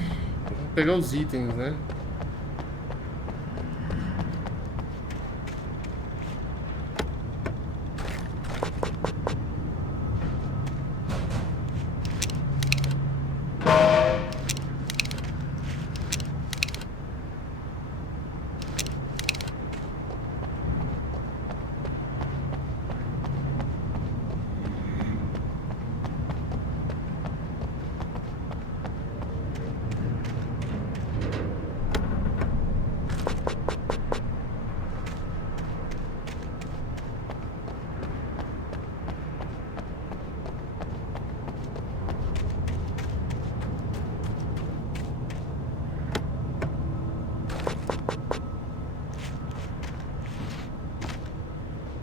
Vamos pegar os itens, né?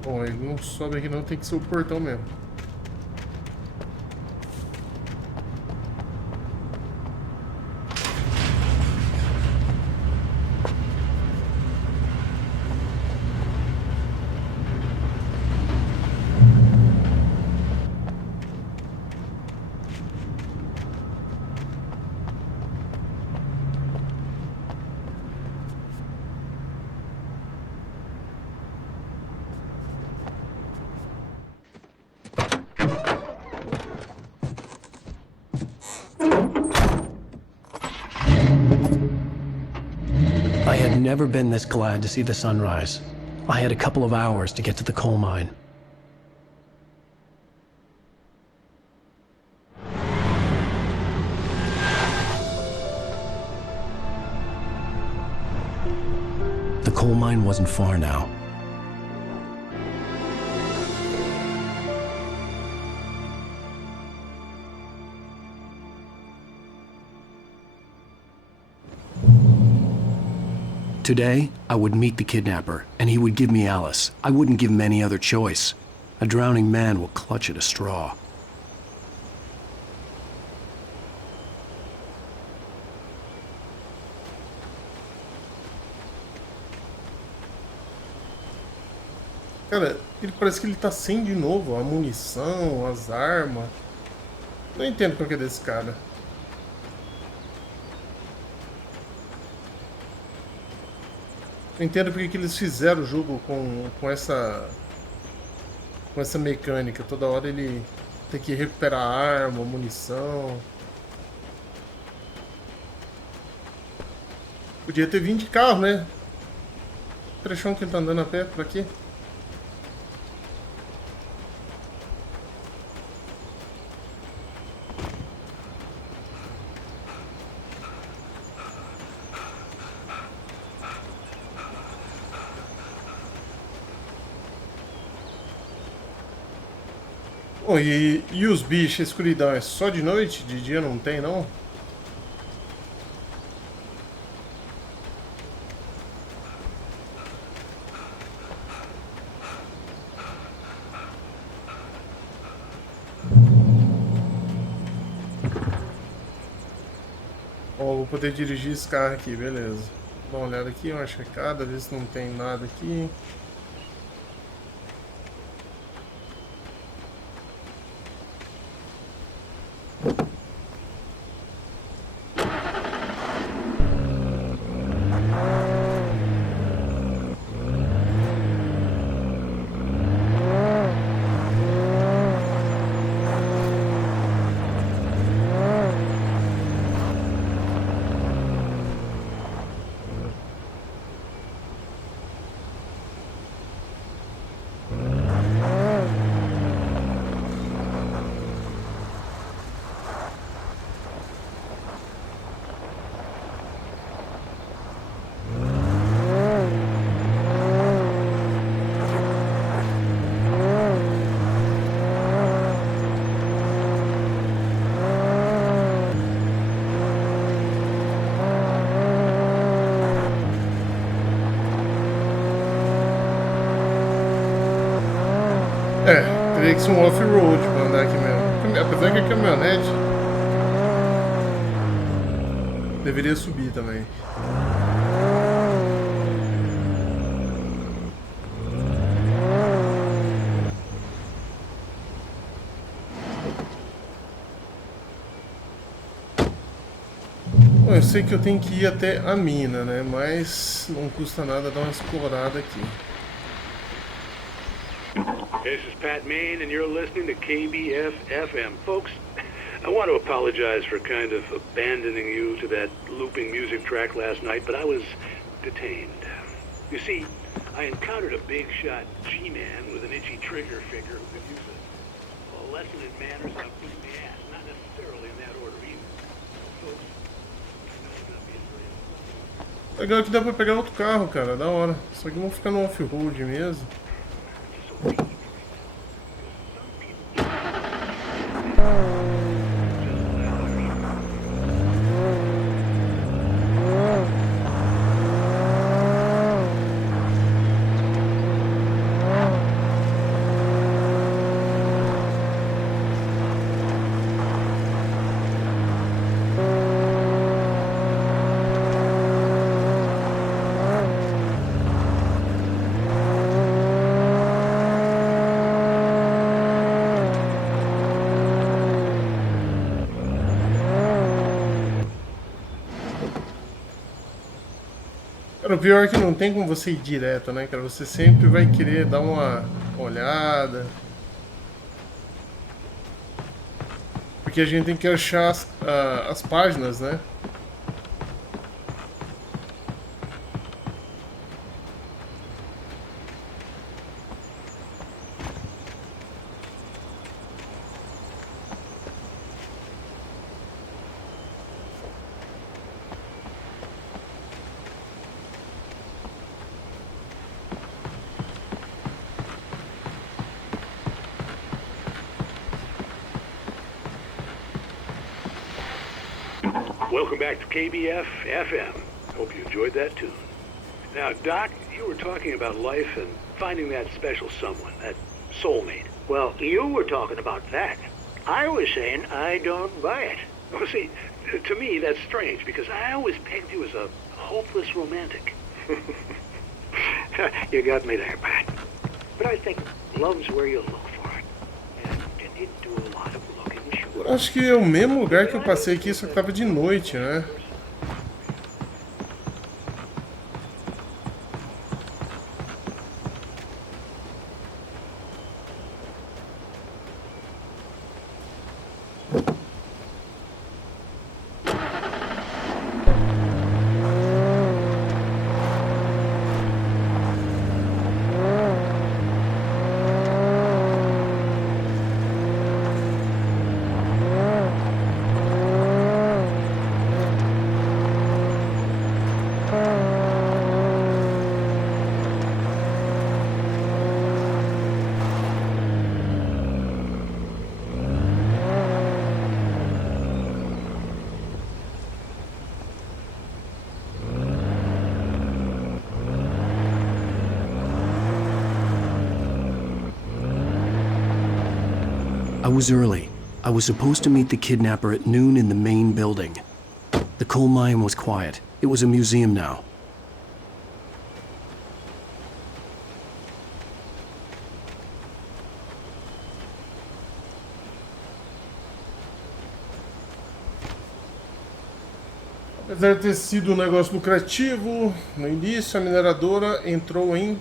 Bom, ele não sobe aqui não, tem que ser o portão mesmo. I had never been this glad to see the sunrise. I had a couple of hours to get to the coal mine. The coal mine wasn't far now. Today, I would meet the kidnapper, and he would give me Alice. I wouldn't give him any other choice. A drowning man will clutch at a straw. Cara, ele parece que ele tá sem de novo a munição, as armas. Não entendo qual que é desse cara. Não entendo porque que eles fizeram o jogo com essa mecânica. Toda hora ele tem que recuperar arma, munição. Podia ter vindo de carro, né? O trechão que ele tá andando a pé por aqui. Oh, e os bichos, a escuridão é só de noite? De dia não tem, não? Ó, vou poder dirigir esse carro aqui, beleza. Dá uma olhada aqui, uma checada, ver se não tem nada aqui. É, teria que ser um off-road pra andar aqui mesmo. Apesar que a caminhonete deveria subir também. eu sei que eu tenho que ir até a mina, né? Mas não custa nada dar uma explorada aqui. This is Pat Main, and you're listening to KBF-FM. Folks, I want to apologize for kind of abandoning you to that looping music track last night, but I was detained. You see, I encountered a big shot G-man with an itchy trigger finger who could use a lesson in manners and a boot in the ass. Not necessarily in that order either. Folks, I know I'm not being very... Legal que dá pra pegar outro carro, cara, da hora. Só que vamos ficar no off-road mesmo. Cara, o pior é que não tem como você ir direto, né, cara? Você sempre vai querer dar uma olhada. Porque a gente tem que achar as páginas, né? Welcome back to KBF-FM. Hope you enjoyed that tune. Now, Doc, you were talking about life and finding that special someone, that soulmate. Well, you were talking about that. I was saying I don't buy it. Well, see, to me, that's strange, because I always pegged you as a hopeless romantic. You got me there, Pat. But I think love's where you look for it. And you need to do a lot of looking, sure. Eu acho que é o mesmo lugar que eu passei aqui, só que tava de noite, né? I was early. I was supposed to meet the kidnapper at noon in the main building. The coal mine was quiet. It was a museum now. Apesar de ter sido um negócio lucrativo, no início a mineradora entrou em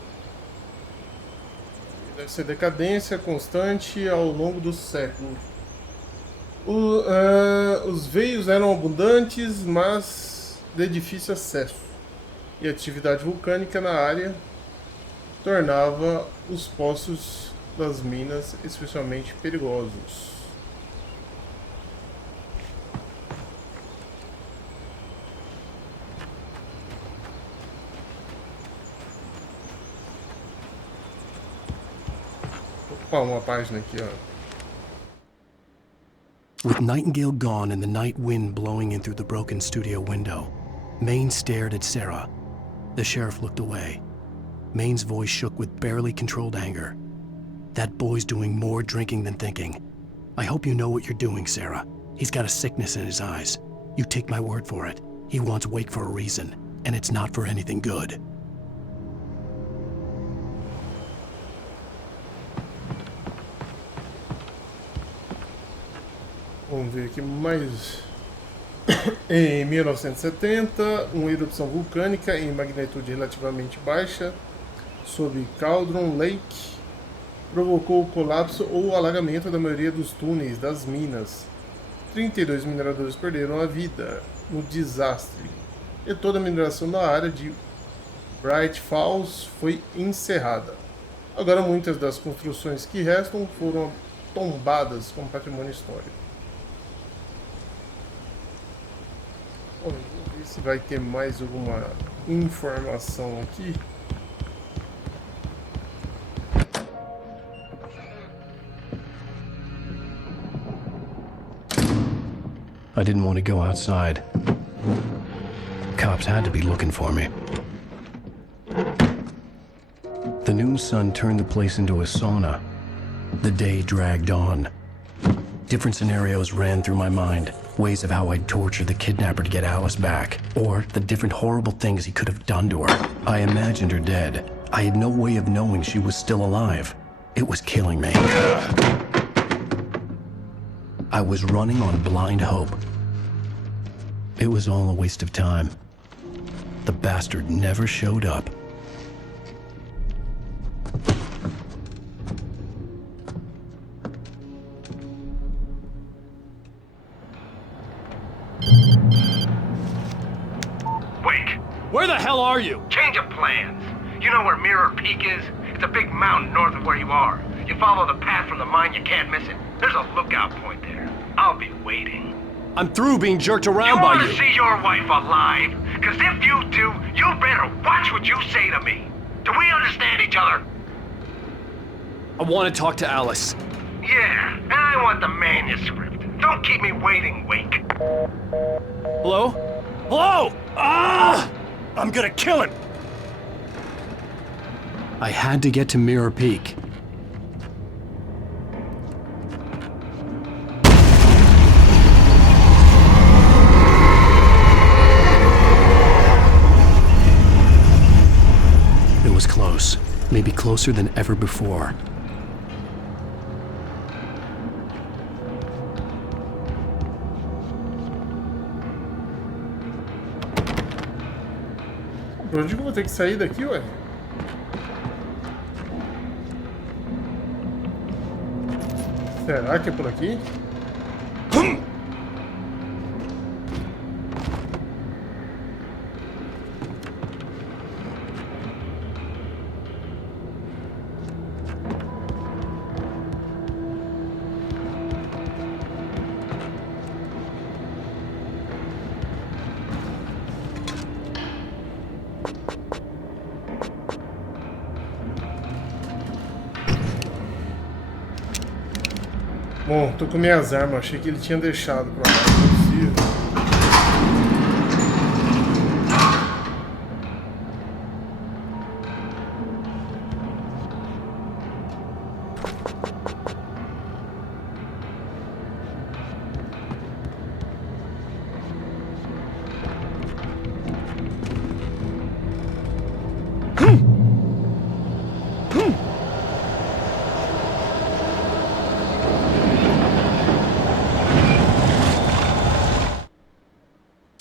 deve ser decadência constante ao longo do século. Os veios eram abundantes, mas de difícil acesso, e a atividade vulcânica na área tornava os poços das minas especialmente perigosos. Opa, uma página aqui, ó. With Nightingale gone and the night wind blowing in through the broken studio window, Maine stared at Sarah. The sheriff looked away. Maine's voice shook with barely controlled anger. That boy's doing more drinking than thinking. I hope you know what you're doing, Sarah. He's got a sickness in his eyes. You take my word for it. He wants Wake for a reason, and it's not for anything good. Vamos ver aqui mais Em 1970, uma erupção vulcânica em magnitude relativamente baixa sob Cauldron Lake provocou o colapso ou alagamento da maioria dos túneis das minas. 32 mineradores perderam a vida no desastre e toda a mineração da área de Bright Falls foi encerrada. Agora muitas das construções que restam foram tombadas como patrimônio histórico. Bom, vamos ver se vai ter mais alguma informação aqui. I didn't want to go outside. Cops had to be looking for me. The noon sun turned the place into a sauna. The day dragged on. Different scenarios ran through my mind. Ways of how I'd torture the kidnapper to get Alice back. Or the different horrible things he could have done to her. I imagined her dead. I had no way of knowing she was still alive. It was killing me. I was running on blind hope. It was all a waste of time. The bastard never showed up. Wake! Where the hell are you? Change of plans. You know where Mirror Peak is? It's a big mountain north of where you are. You follow the path from the mine, you can't miss it. There's a lookout point there. I'll be waiting. I'm through being jerked around by you. You want to see your wife alive? Because if you do, you better watch what you say to me. Do we understand each other? I want to talk to Alice. Yeah, and I want the manuscript. Don't keep me waiting, Wake. Hello? Hello? Ah! I'm gonna kill him. I had to get to Mirror Peak. It was close, maybe closer than ever before. Por onde que eu vou ter que sair daqui, ué? Será que é por aqui? Bom, tô com minhas armas, achei que ele tinha deixado pra lá, não é possível.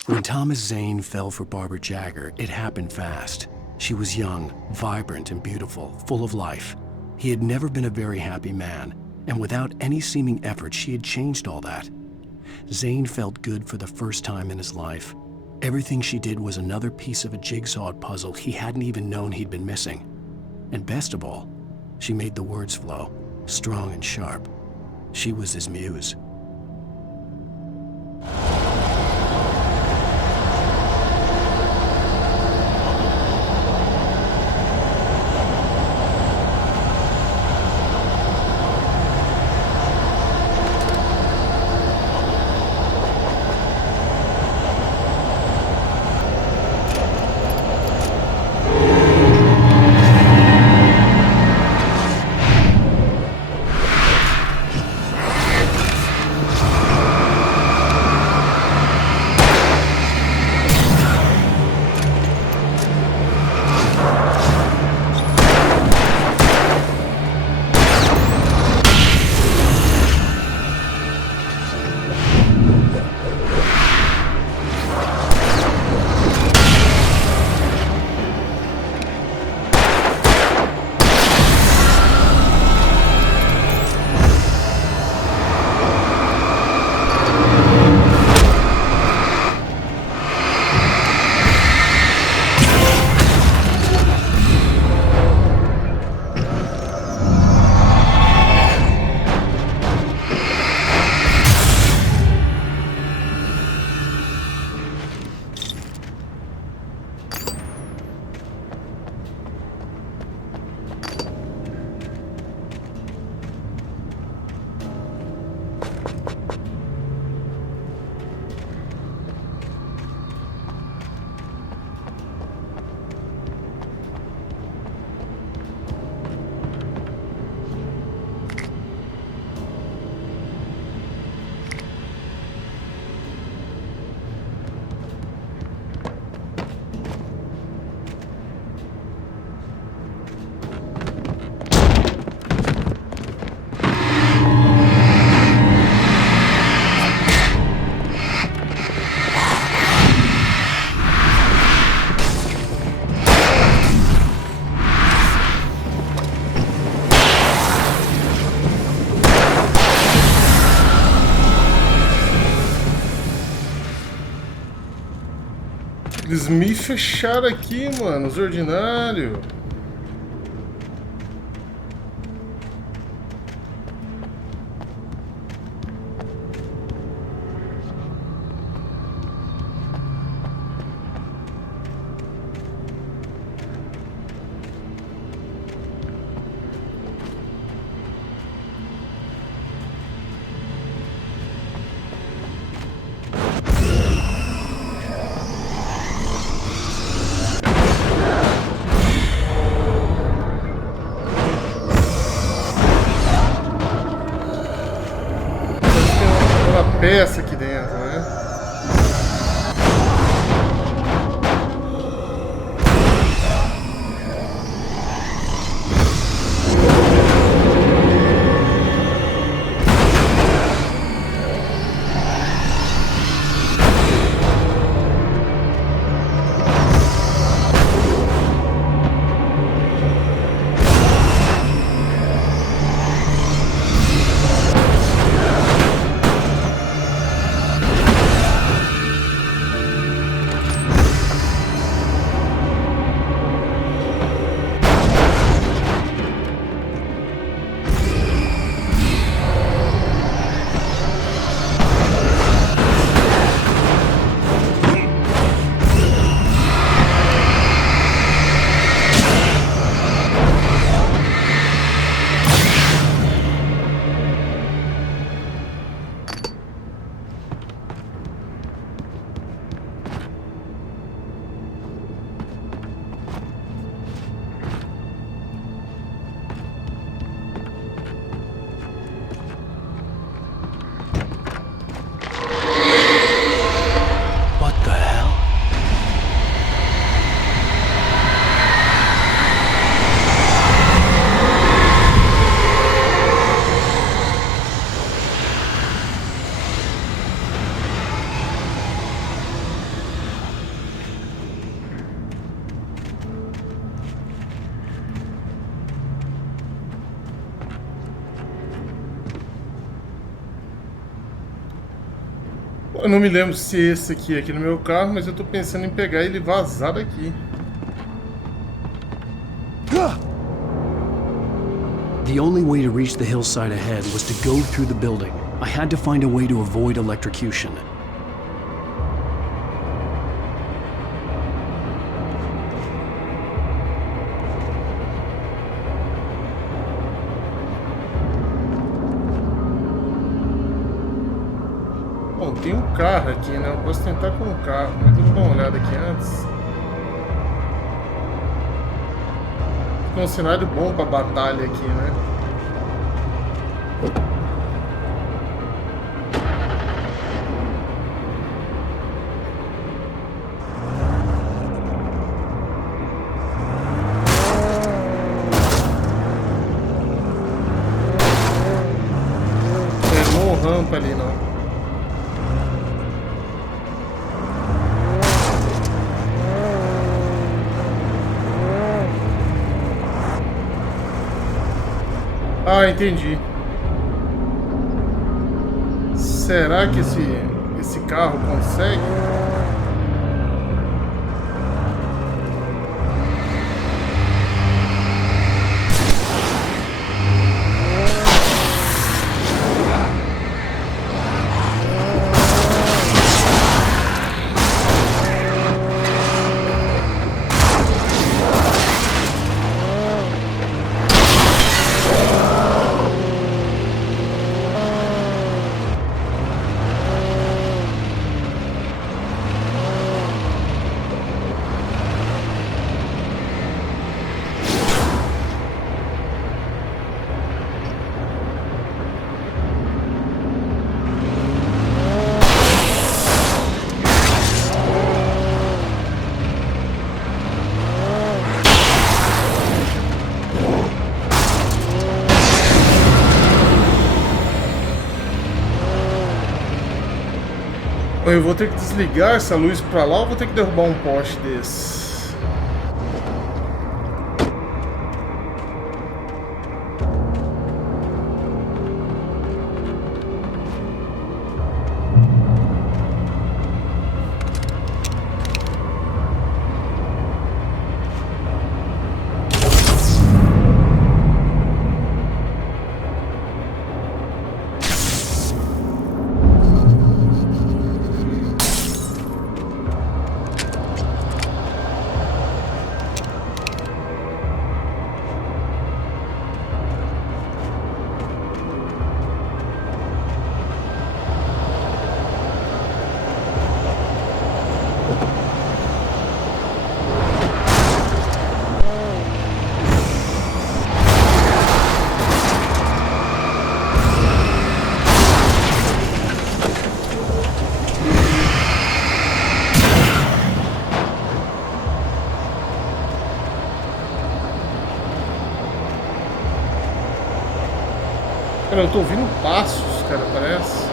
When Thomas Zane fell for Barbara Jagger, it happened fast. She was young, vibrant, and beautiful, full of life. He had never been a very happy man, and without any seeming effort, she had changed all that. Zane felt good for the first time in his life. Everything she did was another piece of a jigsaw puzzle he hadn't even known he'd been missing. And best of all, she made the words flow, strong and sharp. She was his muse. Eles me fecharam aqui, mano, os ordinários. Peça aqui dentro, né? Eu não me lembro se esse aqui é aqui no meu carro, mas eu tô pensando em pegar ele e vazar daqui. The only way to reach the hillside ahead was to go through the building. I had to find a way to avoid electrocution. Bom, tem um carro aqui, né? Eu posso tentar com o carro, mas deixa eu dar uma olhada aqui antes. Fica um cenário bom pra batalha aqui, né? Não rampa ali, não. Ah, entendi. Será que esse carro consegue? Eu vou ter que desligar essa luz pra lá ou vou ter que derrubar um poste desse? Cara, eu tô ouvindo passos, cara, parece.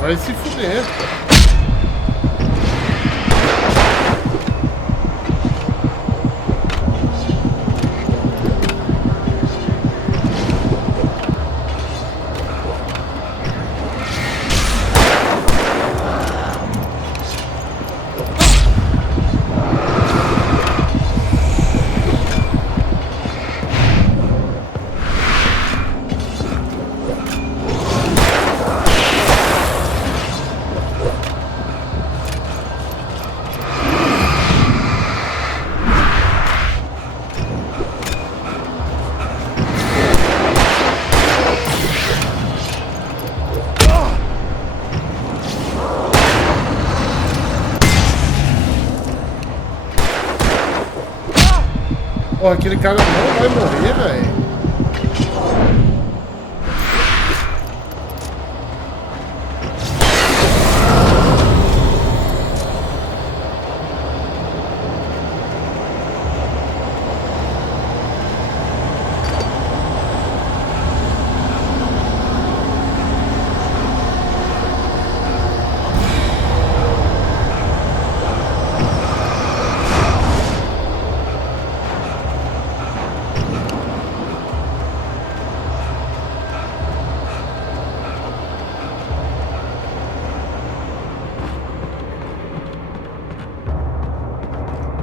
Vai se fuder. Ó, aquele cara não vai morrer, velho.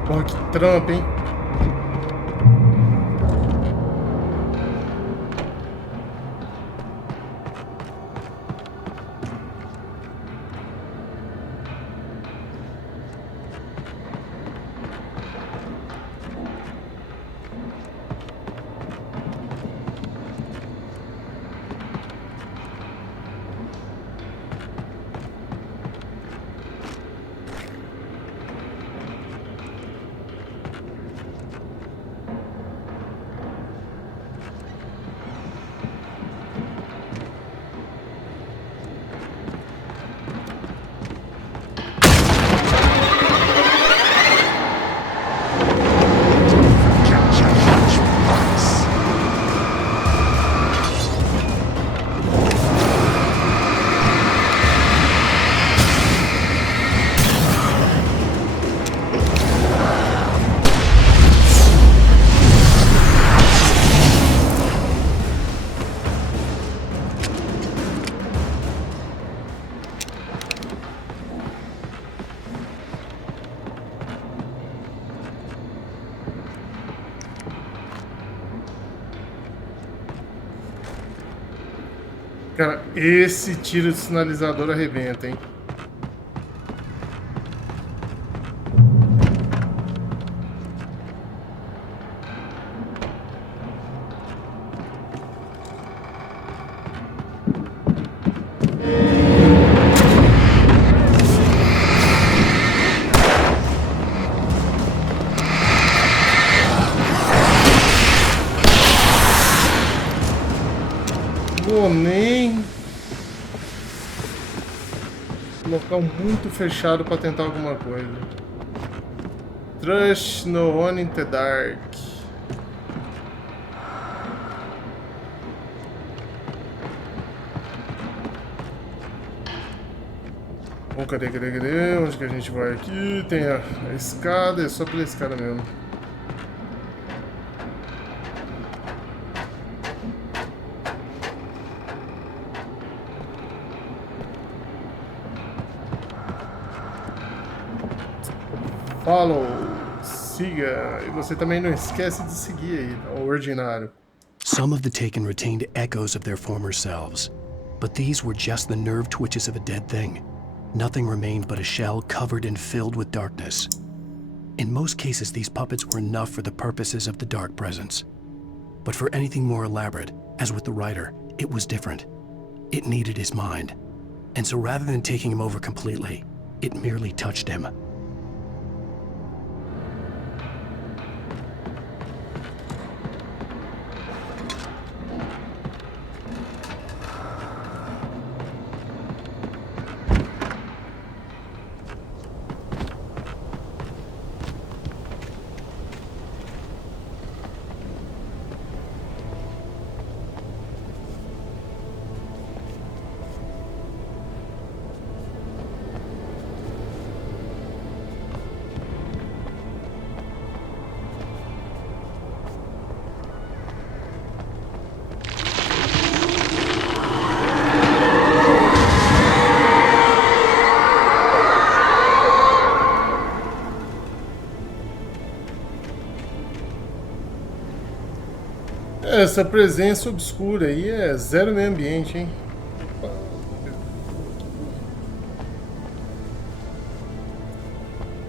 Porra, que trampa, hein? Cara, esse tiro de sinalizador arrebenta, hein? Nem local muito fechado para tentar alguma coisa. Trust no one in the dark. Bom, cadê? Onde que a gente vai aqui? Tem a escada, é só pela escada mesmo. Follow, siga, e você também não esquece de seguir aí, o ordinário. Some of the Taken retained echoes of their former selves, but these were just the nerve twitches of a dead thing. Nothing remained but a shell covered and filled with darkness. In most cases, these puppets were enough for the purposes of the dark presence. But for anything more elaborate, as with the writer, it was different. It needed his mind. And so rather than taking him over completely, it merely touched him. Essa presença obscura aí é zero meio ambiente, hein?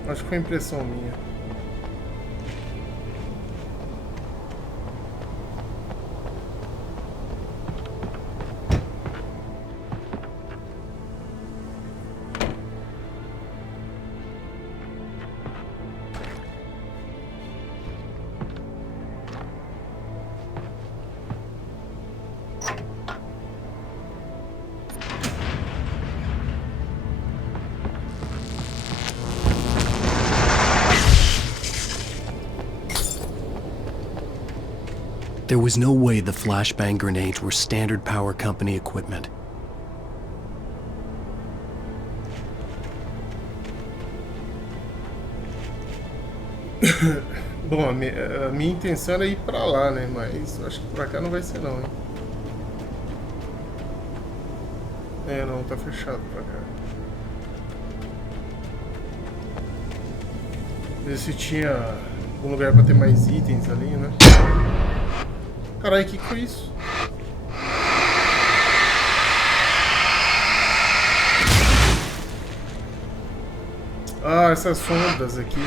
Acho que foi impressão minha. There was no way the flashbang grenades were Standard Power Company equipment. Bom, a minha intenção era ir pra lá, né? Mas acho que pra cá não vai ser não, hein? É, não, tá fechado pra cá. Ver se tinha algum lugar pra ter mais itens ali, né? Caralho, que foi isso? Ah, essas sombras aqui.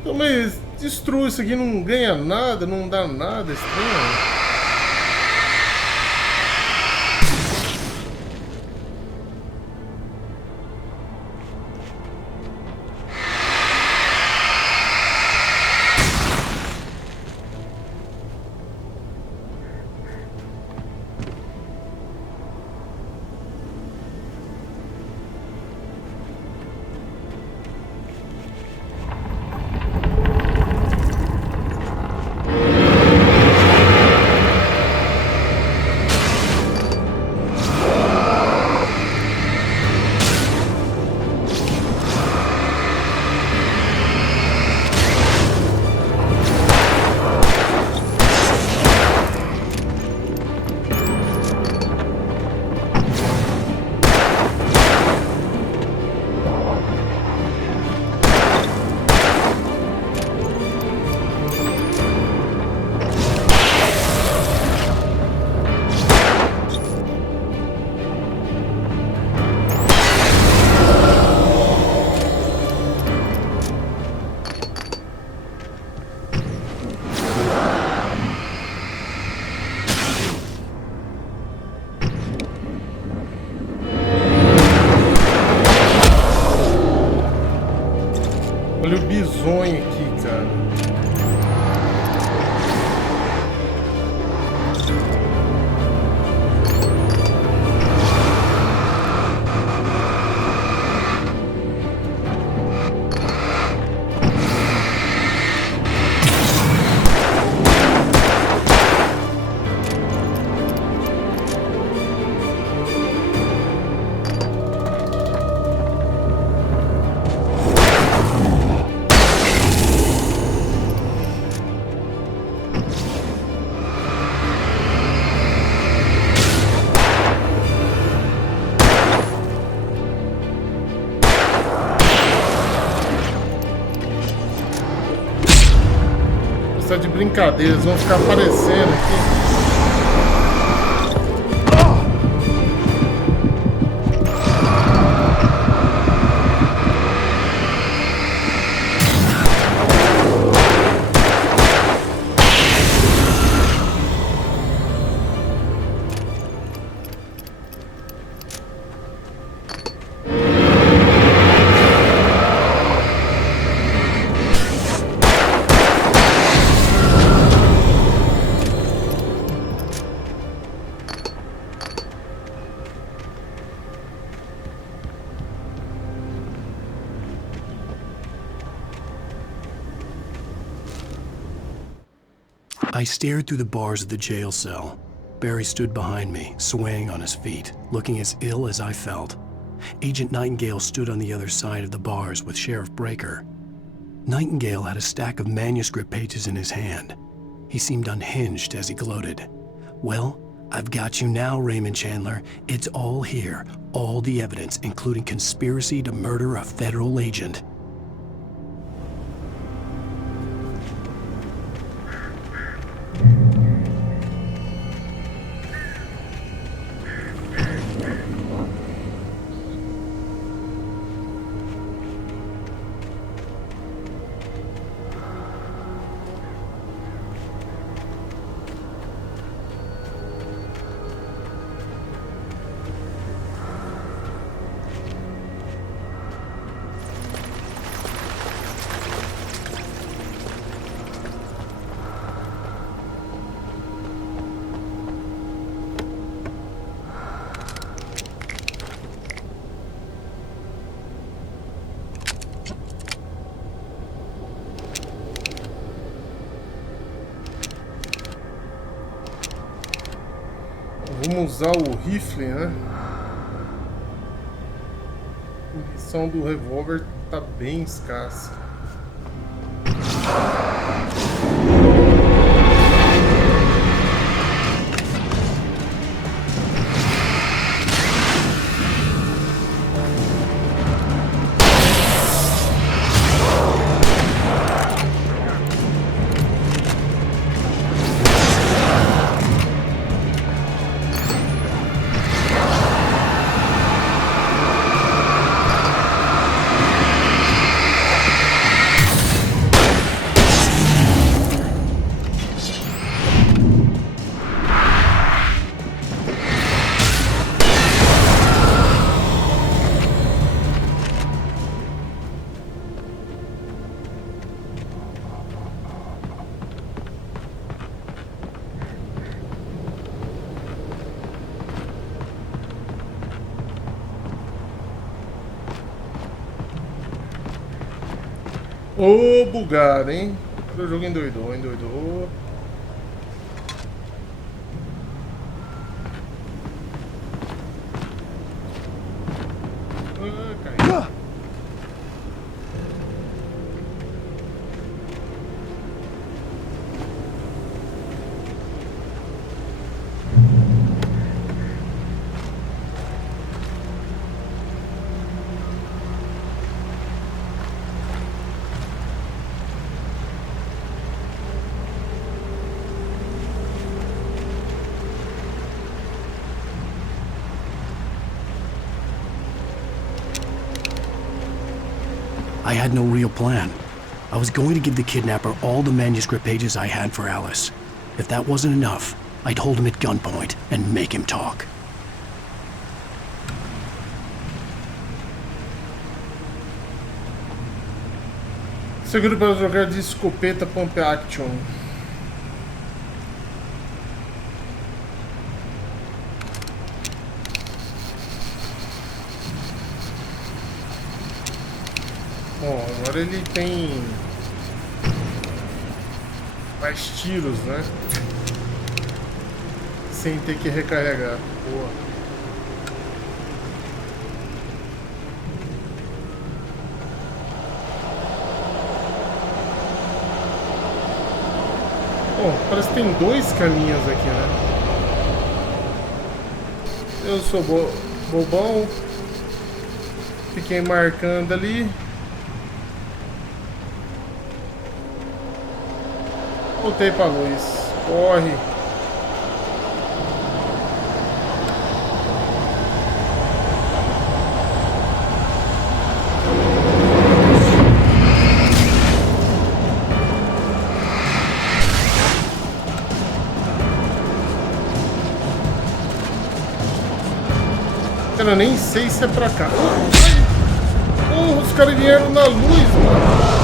Então, mas destrua isso aqui, não ganha nada, não dá nada, estranho. Olha o bisonho aqui, cara. Só de brincadeira, eles vão ficar aparecendo aqui. I stared through the bars of the jail cell. Barry stood behind me, swaying on his feet, looking as ill as I felt. Agent Nightingale stood on the other side of the bars with Sheriff Breaker. Nightingale had a stack of manuscript pages in his hand. He seemed unhinged as he gloated. Well, I've got you now, Raymond Chandler. It's all here. All the evidence, including conspiracy to murder a federal agent. Vamos usar o rifle, né? A munição do revólver tá bem escassa. Ô, bugado, hein? O jogo endoidou. Caiu. I had no real plan. I was going to give the kidnapper all the manuscript pages I had for Alice. If that wasn't enough, I'd hold him at gunpoint and make him talk. Seguro para jogar de escopeta pump action. Bom, agora ele tem mais tiros, né? Sem ter que recarregar. Boa. Bom, parece que tem dois caminhos aqui, né? Eu sou bobão. Fiquei marcando ali. Voltei pra luz. Corre. Cara, eu nem sei se é pra cá. Porra, os caras vieram na luz, mano.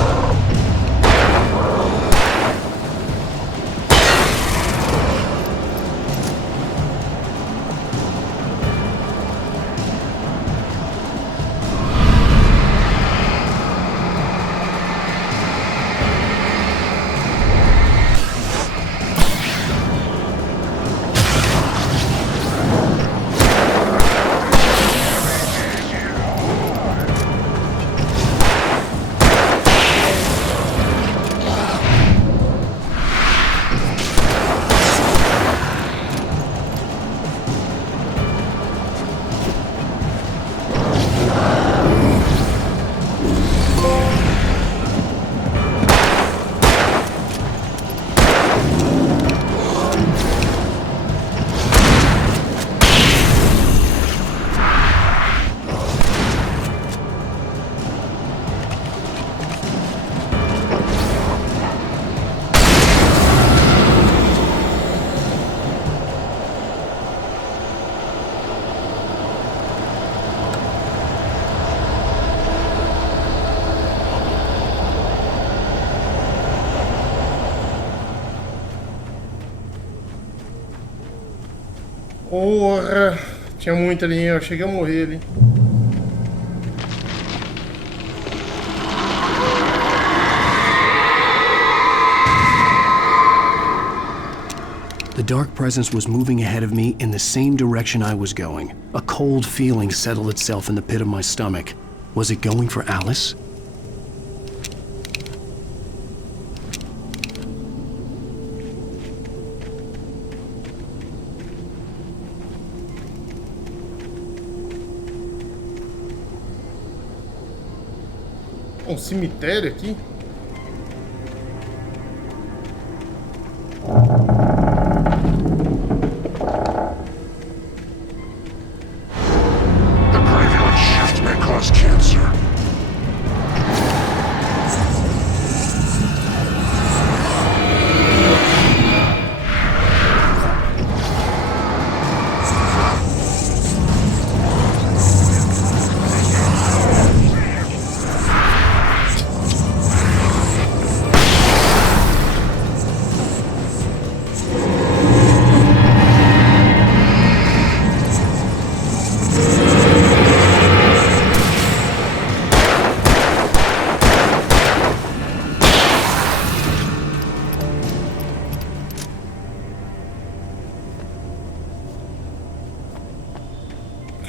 Porra, tinha muito ali, eu cheguei a morrer ali. The dark presence was moving ahead of me in the same direction I was going. A cold feeling settled itself in the pit of my stomach. Was it going for Alice? Um cemitério aqui? The graveyard shift may cause cancer.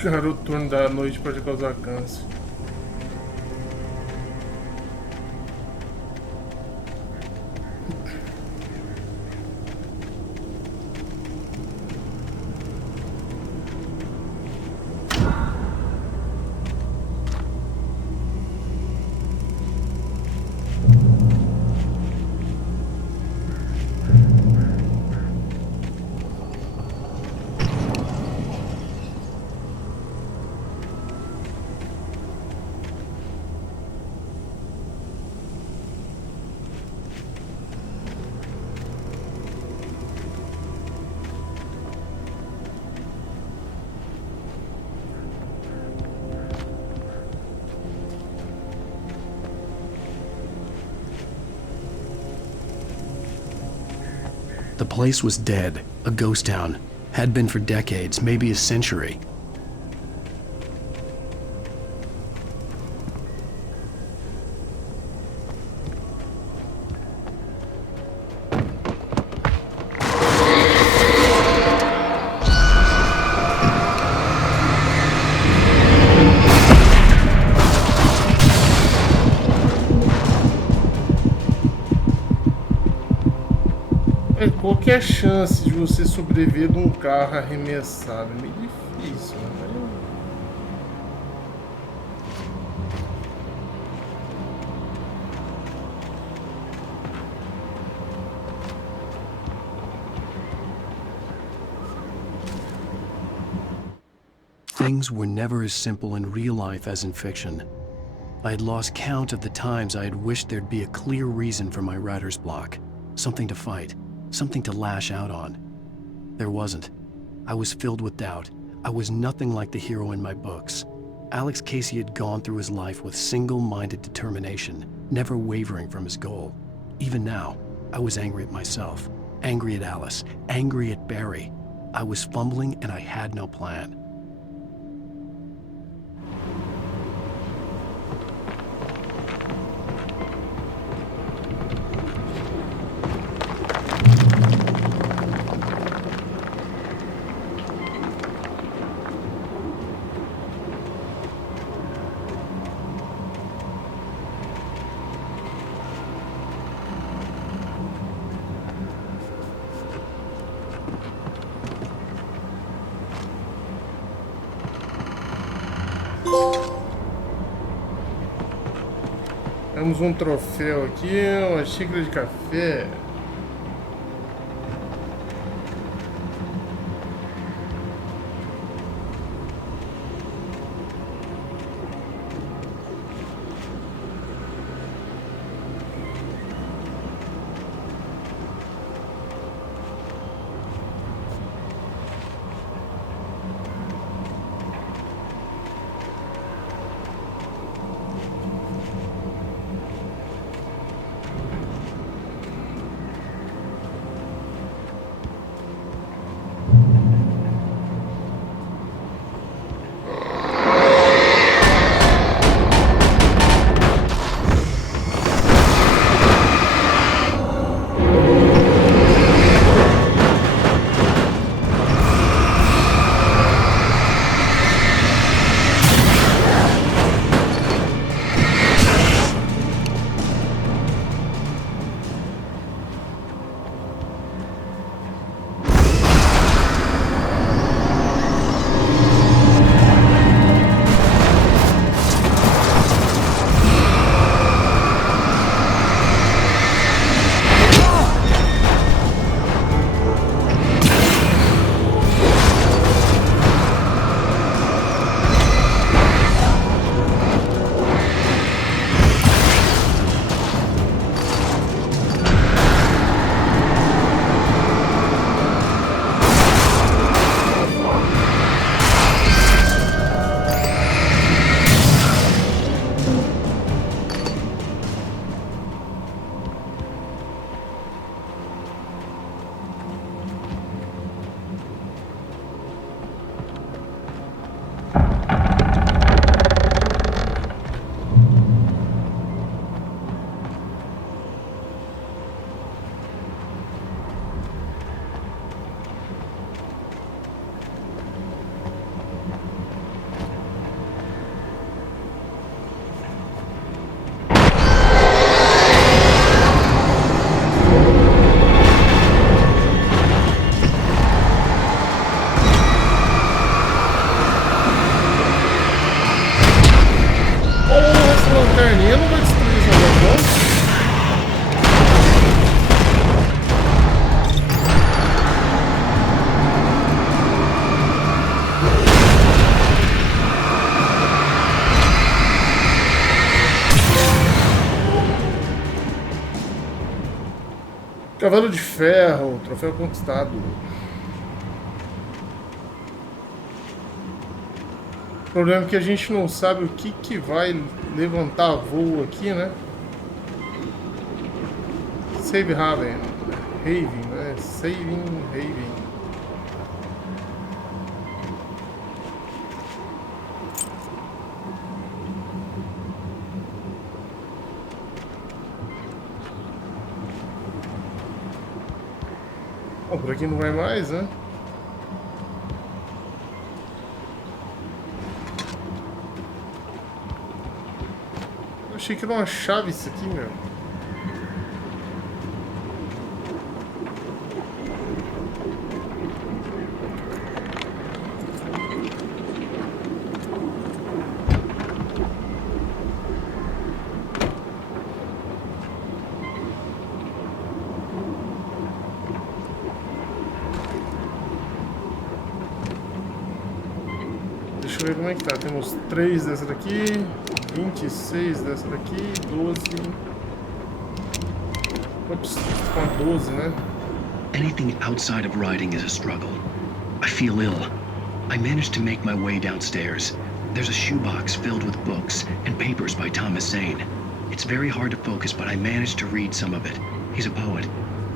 Cara, o turno da noite pode causar câncer. The place was dead, a ghost town. Had been for decades, maybe a century. Qual que é a chance de você sobreviver de um carro arremessado? É meio difícil, né? Things were never as simple in real life as in fiction. I had lost count of the times I had wished there'd be a clear reason for my writer's block, something to fight, something to lash out on. There wasn't. I was filled with doubt. I was nothing like the hero in my books. Alex Casey had gone through his life with single-minded determination, never wavering from his goal. Even now, I was angry at myself, angry at Alice, angry at Barry. I was fumbling and I had no plan. Temos um troféu aqui, uma xícara de café. Cavalo de Ferro, troféu conquistado. O problema é que a gente não sabe o que vai levantar voo aqui, né? Save Haven. Haven, né? Saving Haven. Bom, por aqui não vai mais, né? Eu achei que era uma chave isso aqui, meu. Deixa eu ver como é que tá. Temos 3 dessa daqui, 26 dessa daqui, 12. Ops, com a 12, né? Anything outside of writing is a struggle. I feel ill. I managed to make my way downstairs. There's a shoebox filled with books and papers by Thomas Zane. It's very hard to focus, but I managed to read some of it. He's a poet,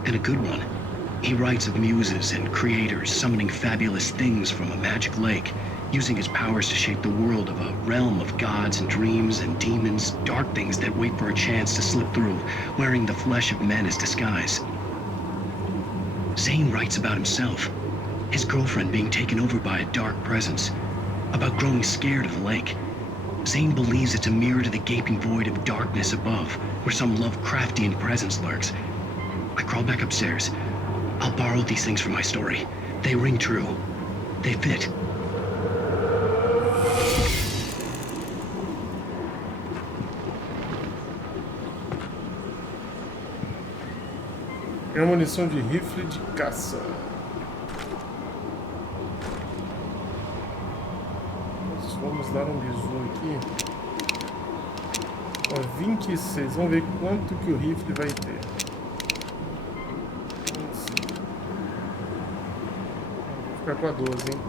and a good one. He writes of muses and creators summoning fabulous things from a magic lake, using his powers to shape the world of a realm of gods and dreams and demons, dark things that wait for a chance to slip through, wearing the flesh of men as disguise. Zane writes about himself, his girlfriend being taken over by a dark presence, about growing scared of the lake. Zane believes it's a mirror to the gaping void of darkness above, where some Lovecraftian presence lurks. I crawl back upstairs. I'll borrow these things for my story. They ring true. They fit. É uma munição de rifle de caça. Nós vamos dar um bisu aqui. Ó, 26. Vamos ver quanto que o rifle vai ter. Vou ficar com a 12, hein?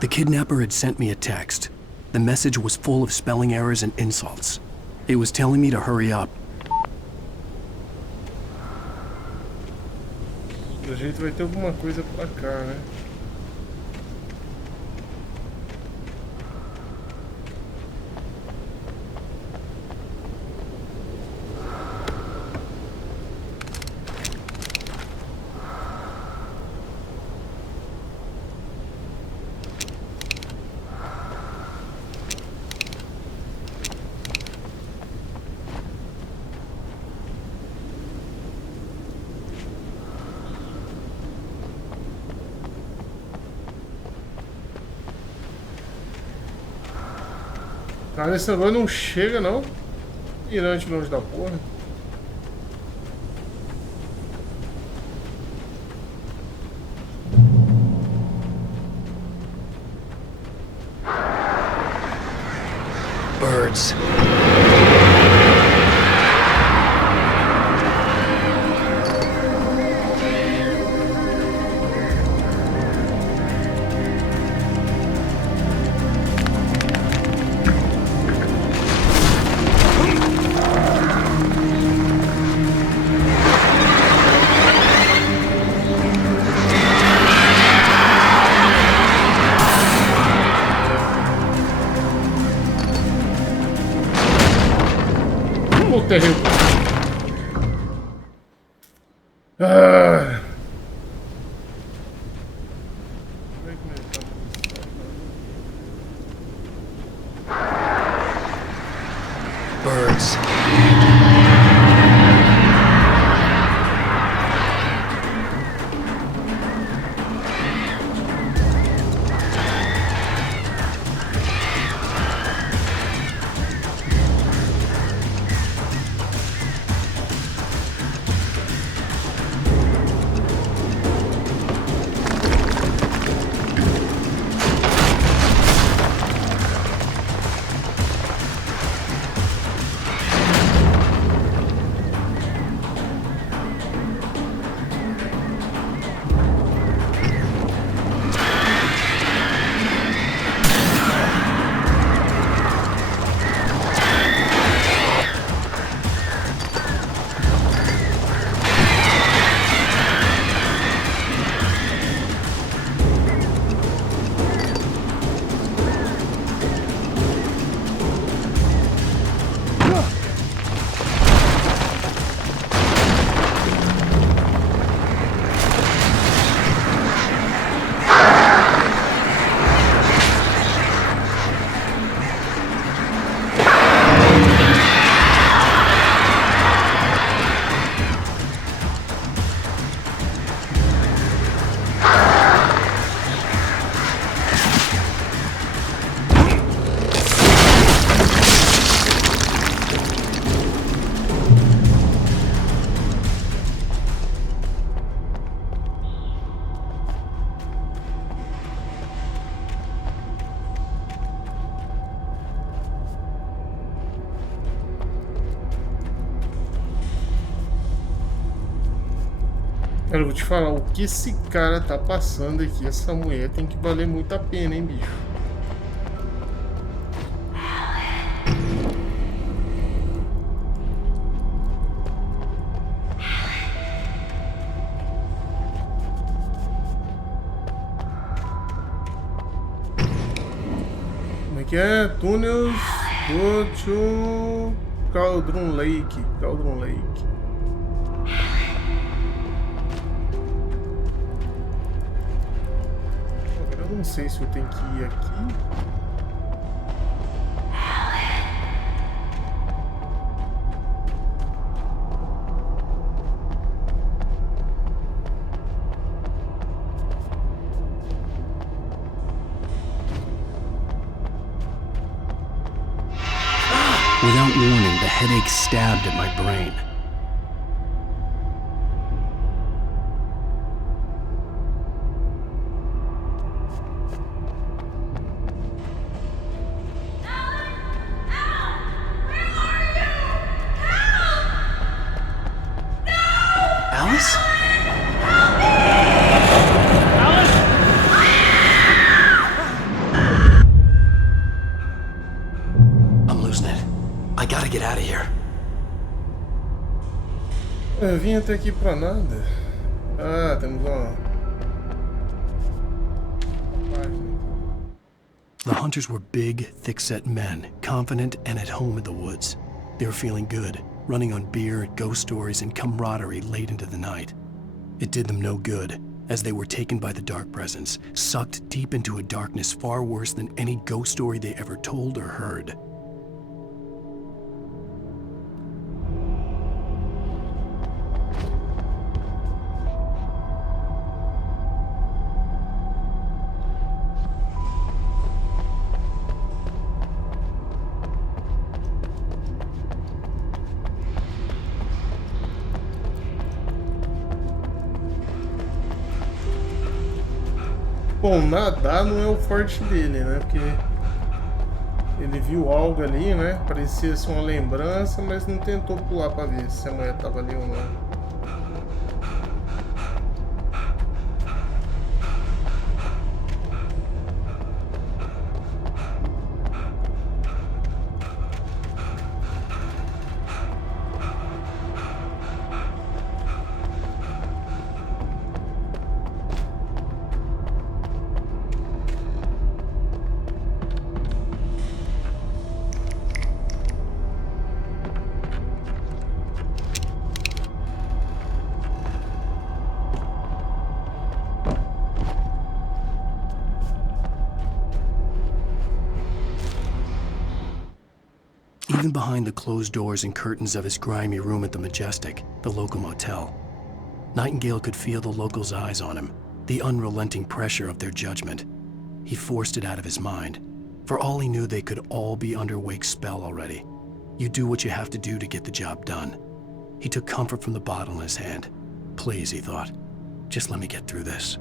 The kidnapper had sent me a text. The message was full of spelling errors and insults. It was telling me to hurry up. Do jeito vai ter alguma coisa pra cá, né? Cara, esse negócio não chega, não. Mirante longe da porra. Birds. Terrível. Ah. Birds. Cara, eu vou te falar, o que esse cara tá passando aqui, essa mulher tem que valer muito a pena, hein, bicho? Como é que é? Túneis do Cauldron Lake. Cauldron Lake. Agora eu não sei se eu tenho que ir aqui. Without warning, the headache stabbed at my brain. Alice? I'm losing it. I gotta get out of here. Eu vim até aqui pra nada. Ah, temos uma página. The hunters were big, thick-set men, confident and at home in the woods. They were feeling good, running on beer, ghost stories, and camaraderie late into the night. It did them no good, as they were taken by the dark presence, sucked deep into a darkness far worse than any ghost story they ever told or heard. Bom, nadar não é o forte dele, né? Porque ele viu algo ali, né? Parecia ser uma lembrança, mas não tentou pular pra ver se a mulher tava ali ou não. Even behind the closed doors and curtains of his grimy room at the Majestic, the local motel, Nightingale could feel the locals' eyes on him, the unrelenting pressure of their judgment. He forced it out of his mind. For all he knew, they could all be under Wake's spell already. You do what you have to do to get the job done. He took comfort from the bottle in his hand. Please, he thought, just let me get through this.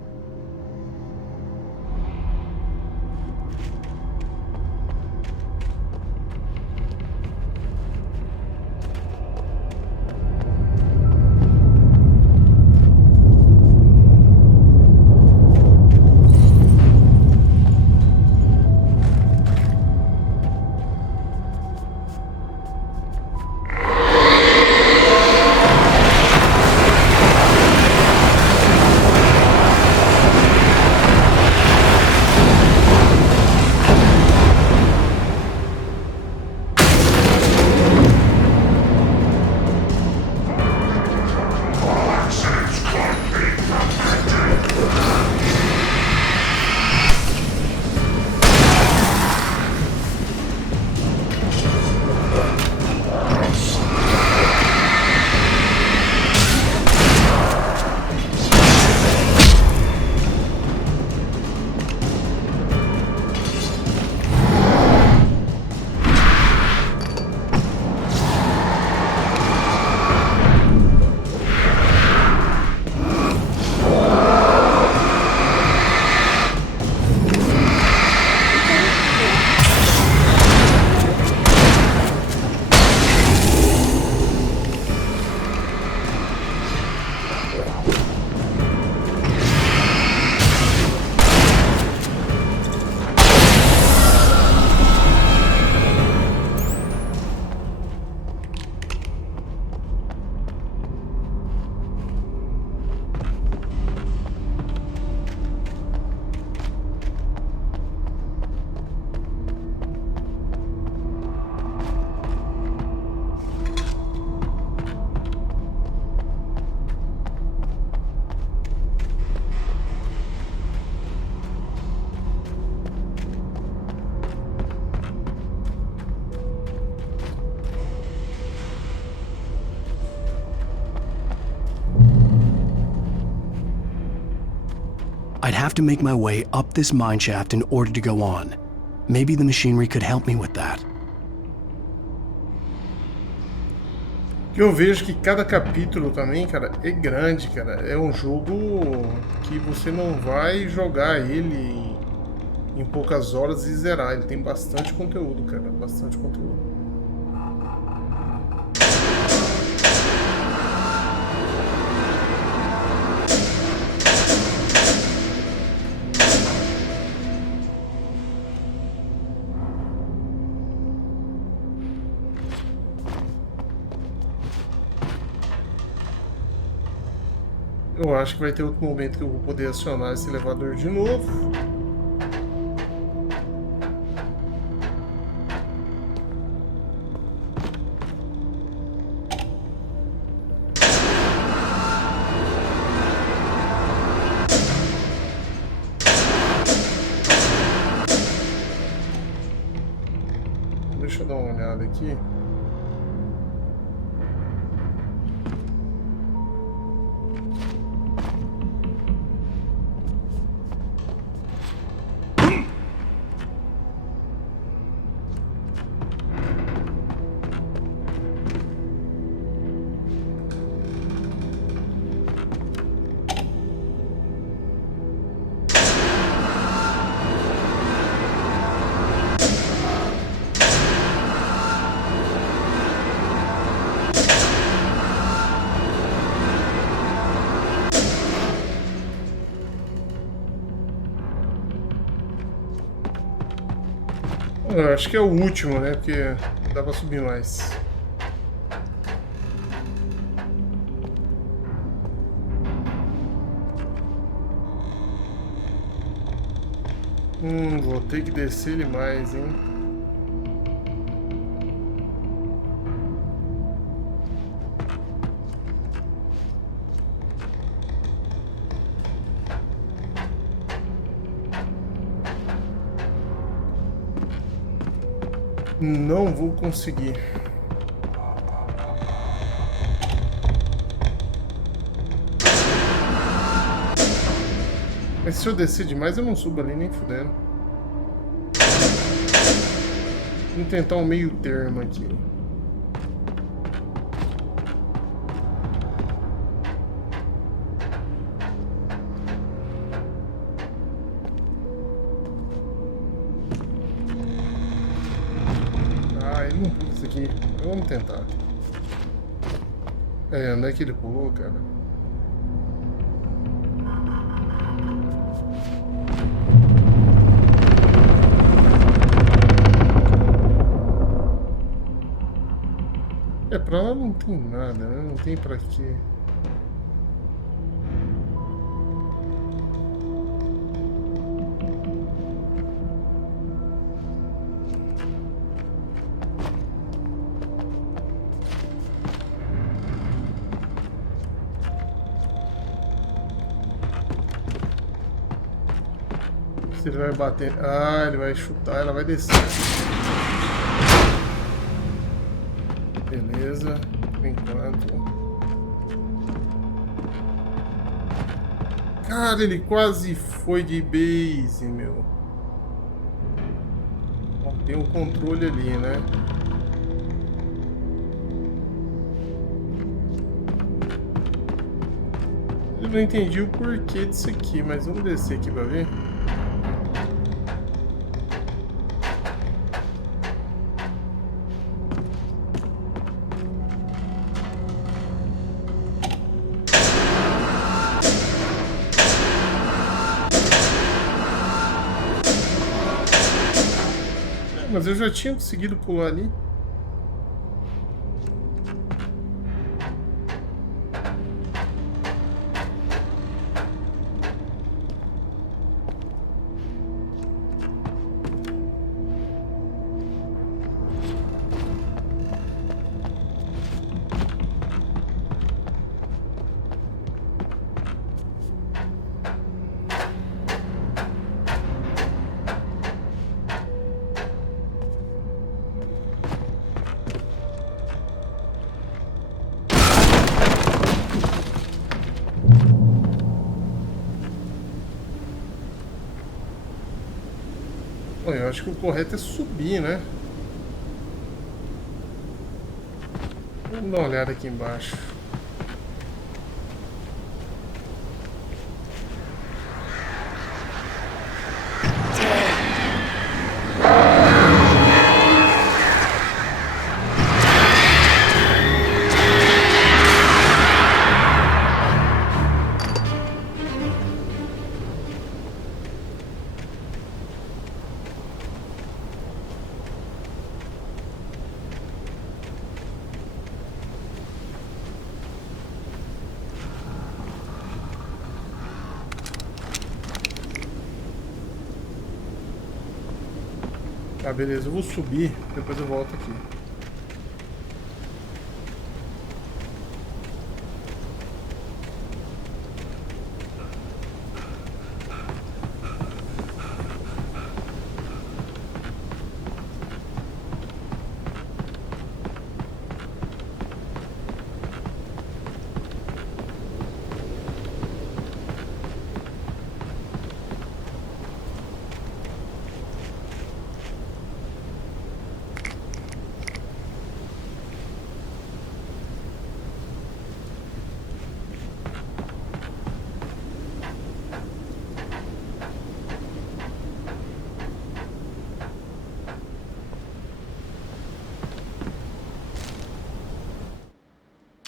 I'd have to make my way up this mine shaft in order to go on. Maybe the machinery could help me with that. Eu vejo que cada capítulo também, cara, é grande, cara. É um jogo que você não vai jogar ele em poucas horas e zerar. Ele tem bastante conteúdo, cara. Bastante conteúdo. Eu acho que vai ter outro momento que eu vou poder acionar esse elevador de novo. Deixa eu dar uma olhada aqui. Eu acho que é o último, né? Porque não dá pra subir mais. Vou ter que descer ele mais, hein? Não vou conseguir. Mas se eu descer demais, eu não subo ali nem fudendo. Vamos tentar um meio termo aqui. Vamos tentar. Onde é que ele pulou, cara? Pra lá não tem nada, né? Não tem pra quê. Se ele vai bater... Ah, ele vai chutar, ela vai descer. Beleza, por enquanto. Cara, ele quase foi de base, meu. Ó, tem um controle ali, né? Eu não entendi o porquê disso aqui, mas vamos descer aqui pra ver. Mas eu já tinha conseguido pular ali. acho que o correto é subir, né? Vamos dar uma olhada aqui embaixo. Tá, beleza, eu vou subir, depois eu volto aqui.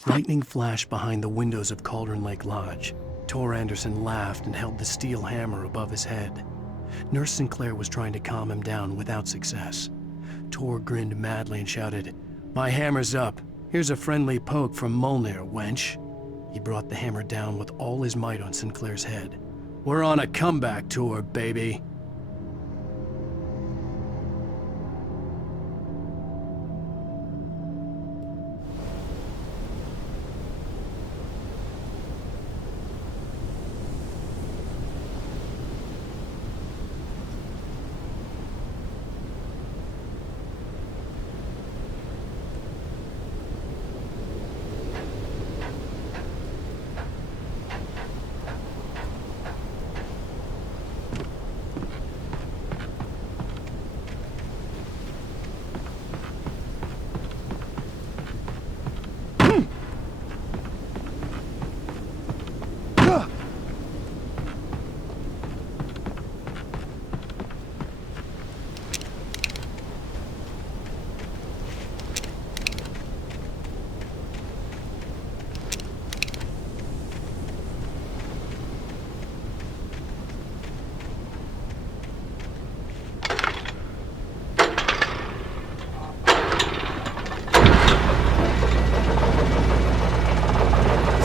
Lightning flashed behind the windows of Cauldron Lake Lodge. Tor Anderson laughed and held the steel hammer above his head. Nurse Sinclair was trying to calm him down without success. Tor grinned madly and shouted, "My hammer's up. Here's a friendly poke from Molnir, wench." He brought the hammer down with all his might on Sinclair's head. "We're on a comeback tour, baby."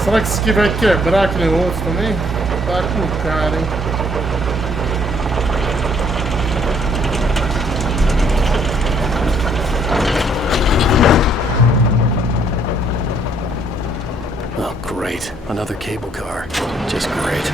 Será que isso aqui vai quebrar que nem o outro também? Tá com cara, hein? Oh, great. Another cable car. Just great.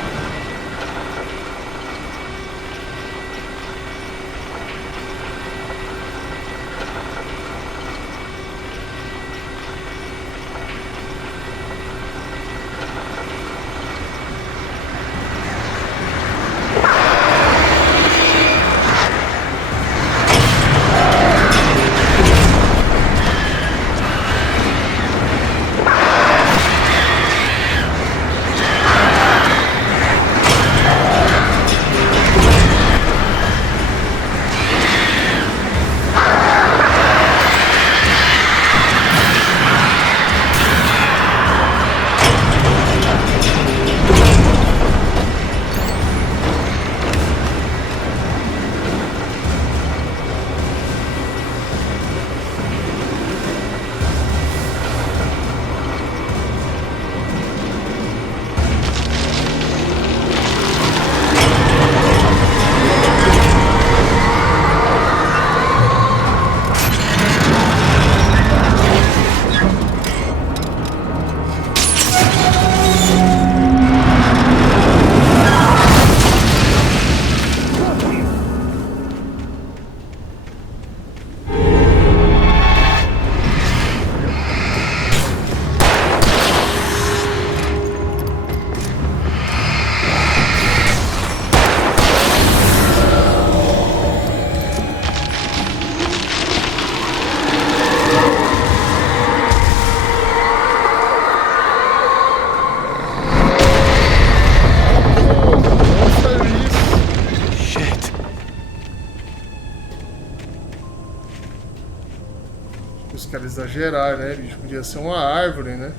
exagerar, né, bicho? Podia ser uma árvore, né?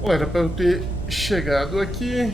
Bom, era pra eu ter chegado aqui.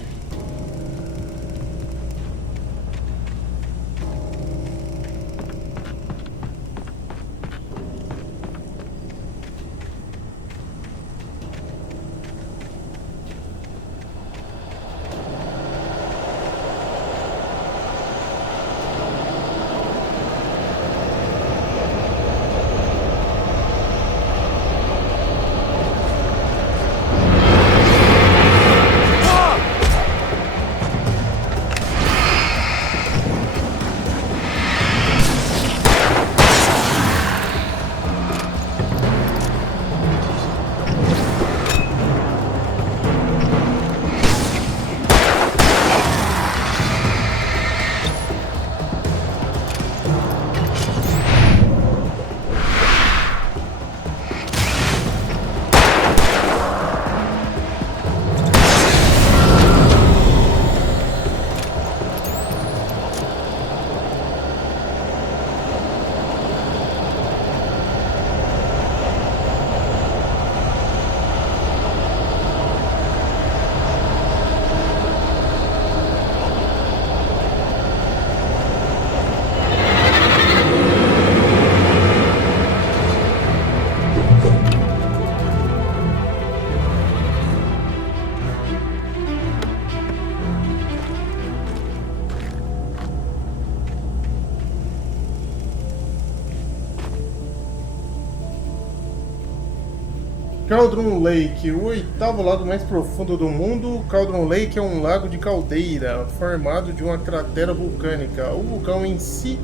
Cauldron Lake, o oitavo lago mais profundo do mundo. Cauldron Lake é um lago de caldeira, formado de uma cratera vulcânica. O vulcão em si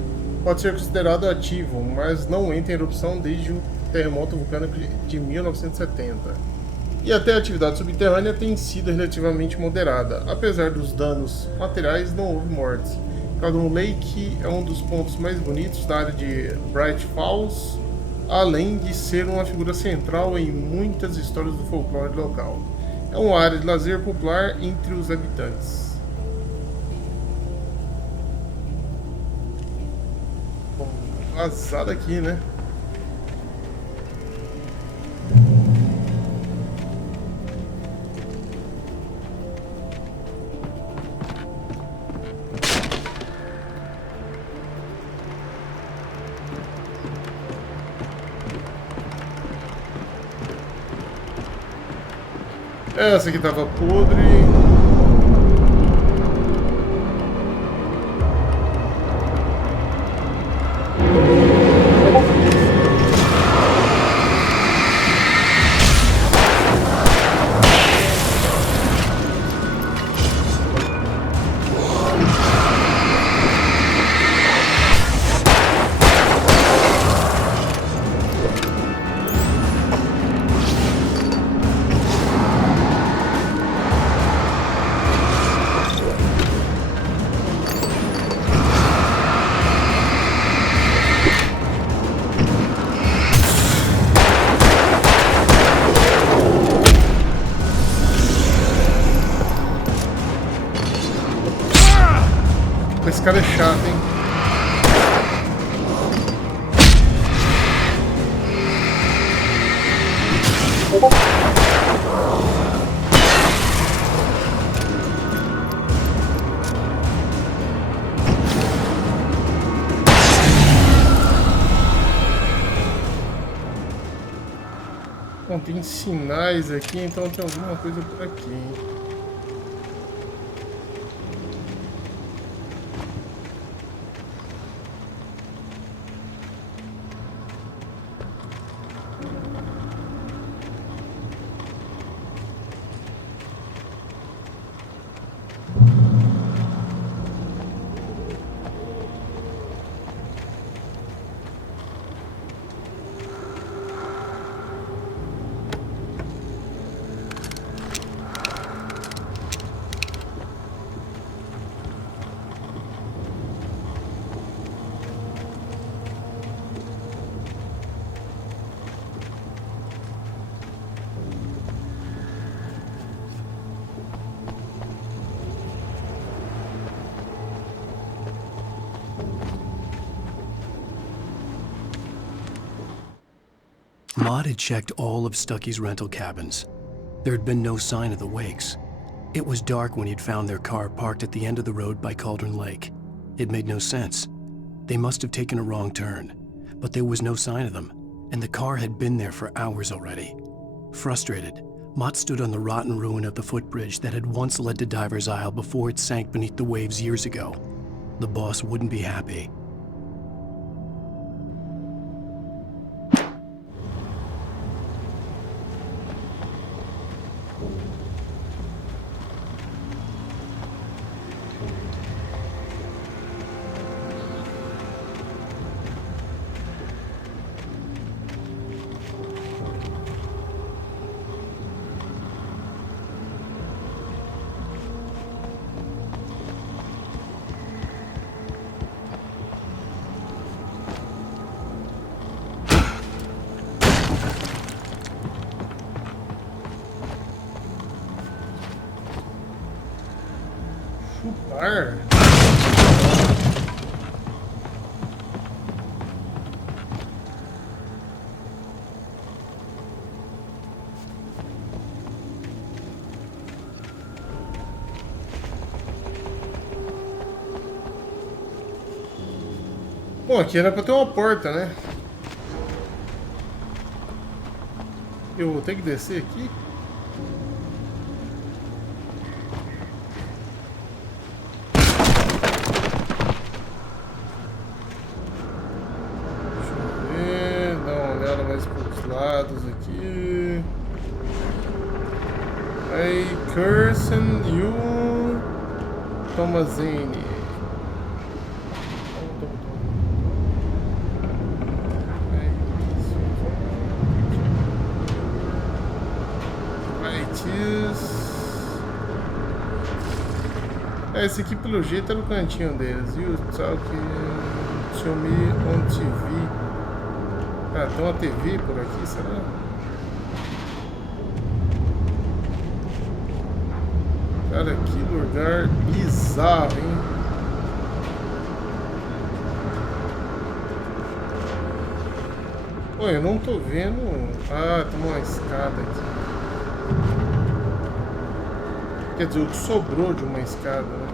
pode ser considerado ativo, mas não entra em erupção desde o terremoto vulcânico de 1970. E até a atividade subterrânea tem sido relativamente moderada. Apesar dos danos materiais, não houve mortes. Cauldron Lake é um dos pontos mais bonitos da área de Bright Falls, além de ser uma figura central em muitas histórias do folclore local. É uma área de lazer popular entre os habitantes. Bom, vazado aqui, né? Essa aqui tava podre. Esse cara é chato, hein? Bom, tem sinais aqui, então tem alguma coisa por aqui, hein? Maude had checked all of Stucky's rental cabins. There had been no sign of the Wakes. It was dark when he'd found their car parked at the end of the road by Cauldron Lake. It made no sense. They must have taken a wrong turn, but there was no sign of them, and the car had been there for hours already. Frustrated, Mott stood on the rotten ruin of the footbridge that had once led to Diver's Isle before it sank beneath the waves years ago. The boss wouldn't be happy. Chupar? Bom, aqui era pra ter uma porta, né? Eu vou ter que descer aqui? Aqui. Aí, Cursen e o Tomazini. Esse aqui pelo jeito é no cantinho deles, viu? Só que show me on TV. Ah, tem uma TV por aqui, será? Cara, que lugar bizarro, hein? Pô, eu não tô vendo... Ah, tem uma escada aqui. Quer dizer, o que sobrou de uma escada, né?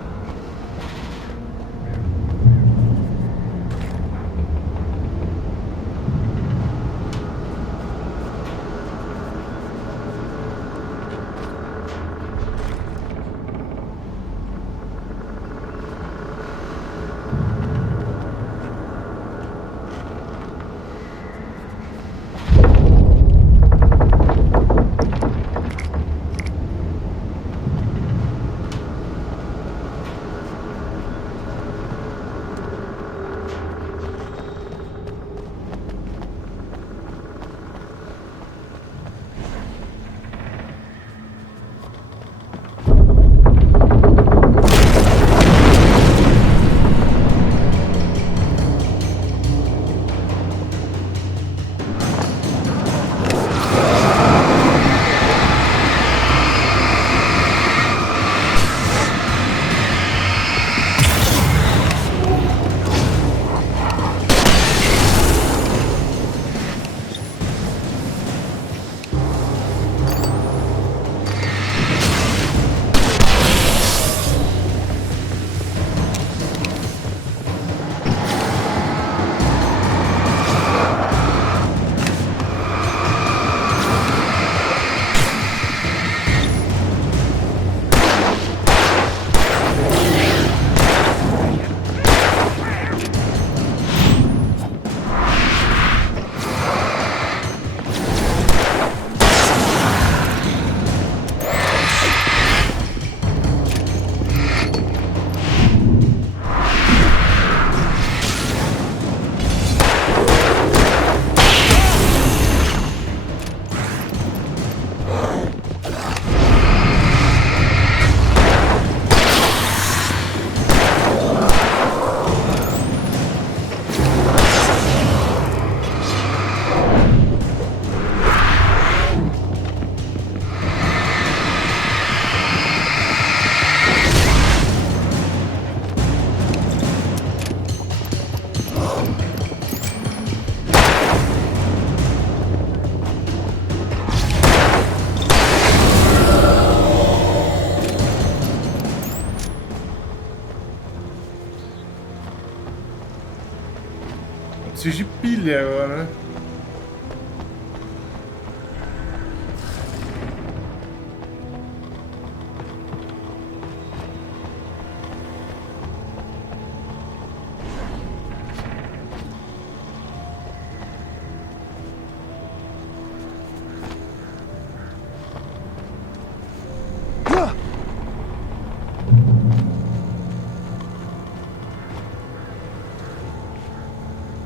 preciso de pilha agora, né?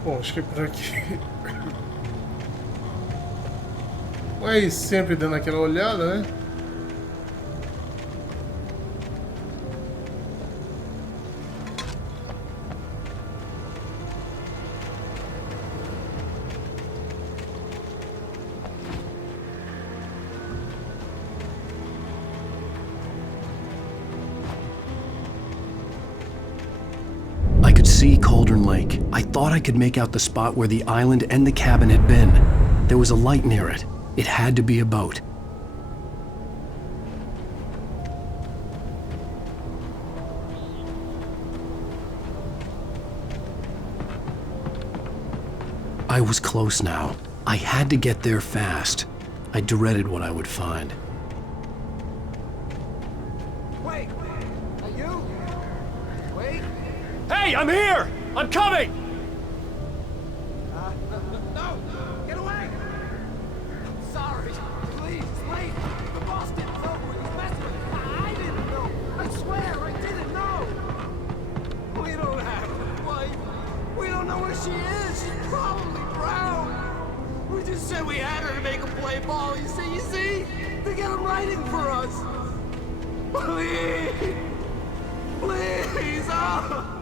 Bom, acho que é por aqui. Mas sempre dando aquela olhada, né? I could see Cauldron Lake. I thought I could make out the spot where the island and the cabin had been. There was a light near it. It had to be a boat. I was close now. I had to get there fast. I dreaded what I would find. Wait! Are you? Wait! Hey, I'm here! I'm coming! No! Get away! Sorry. Please, wait! The boss didn't know what he's messing with. I didn't know. I swear, I didn't know. We don't have a wife. We don't know where she is. She's probably drowned. We just said we had her to make a play ball. You see? They got him writing for us. Please! Please! Oh!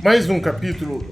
Mais um capítulo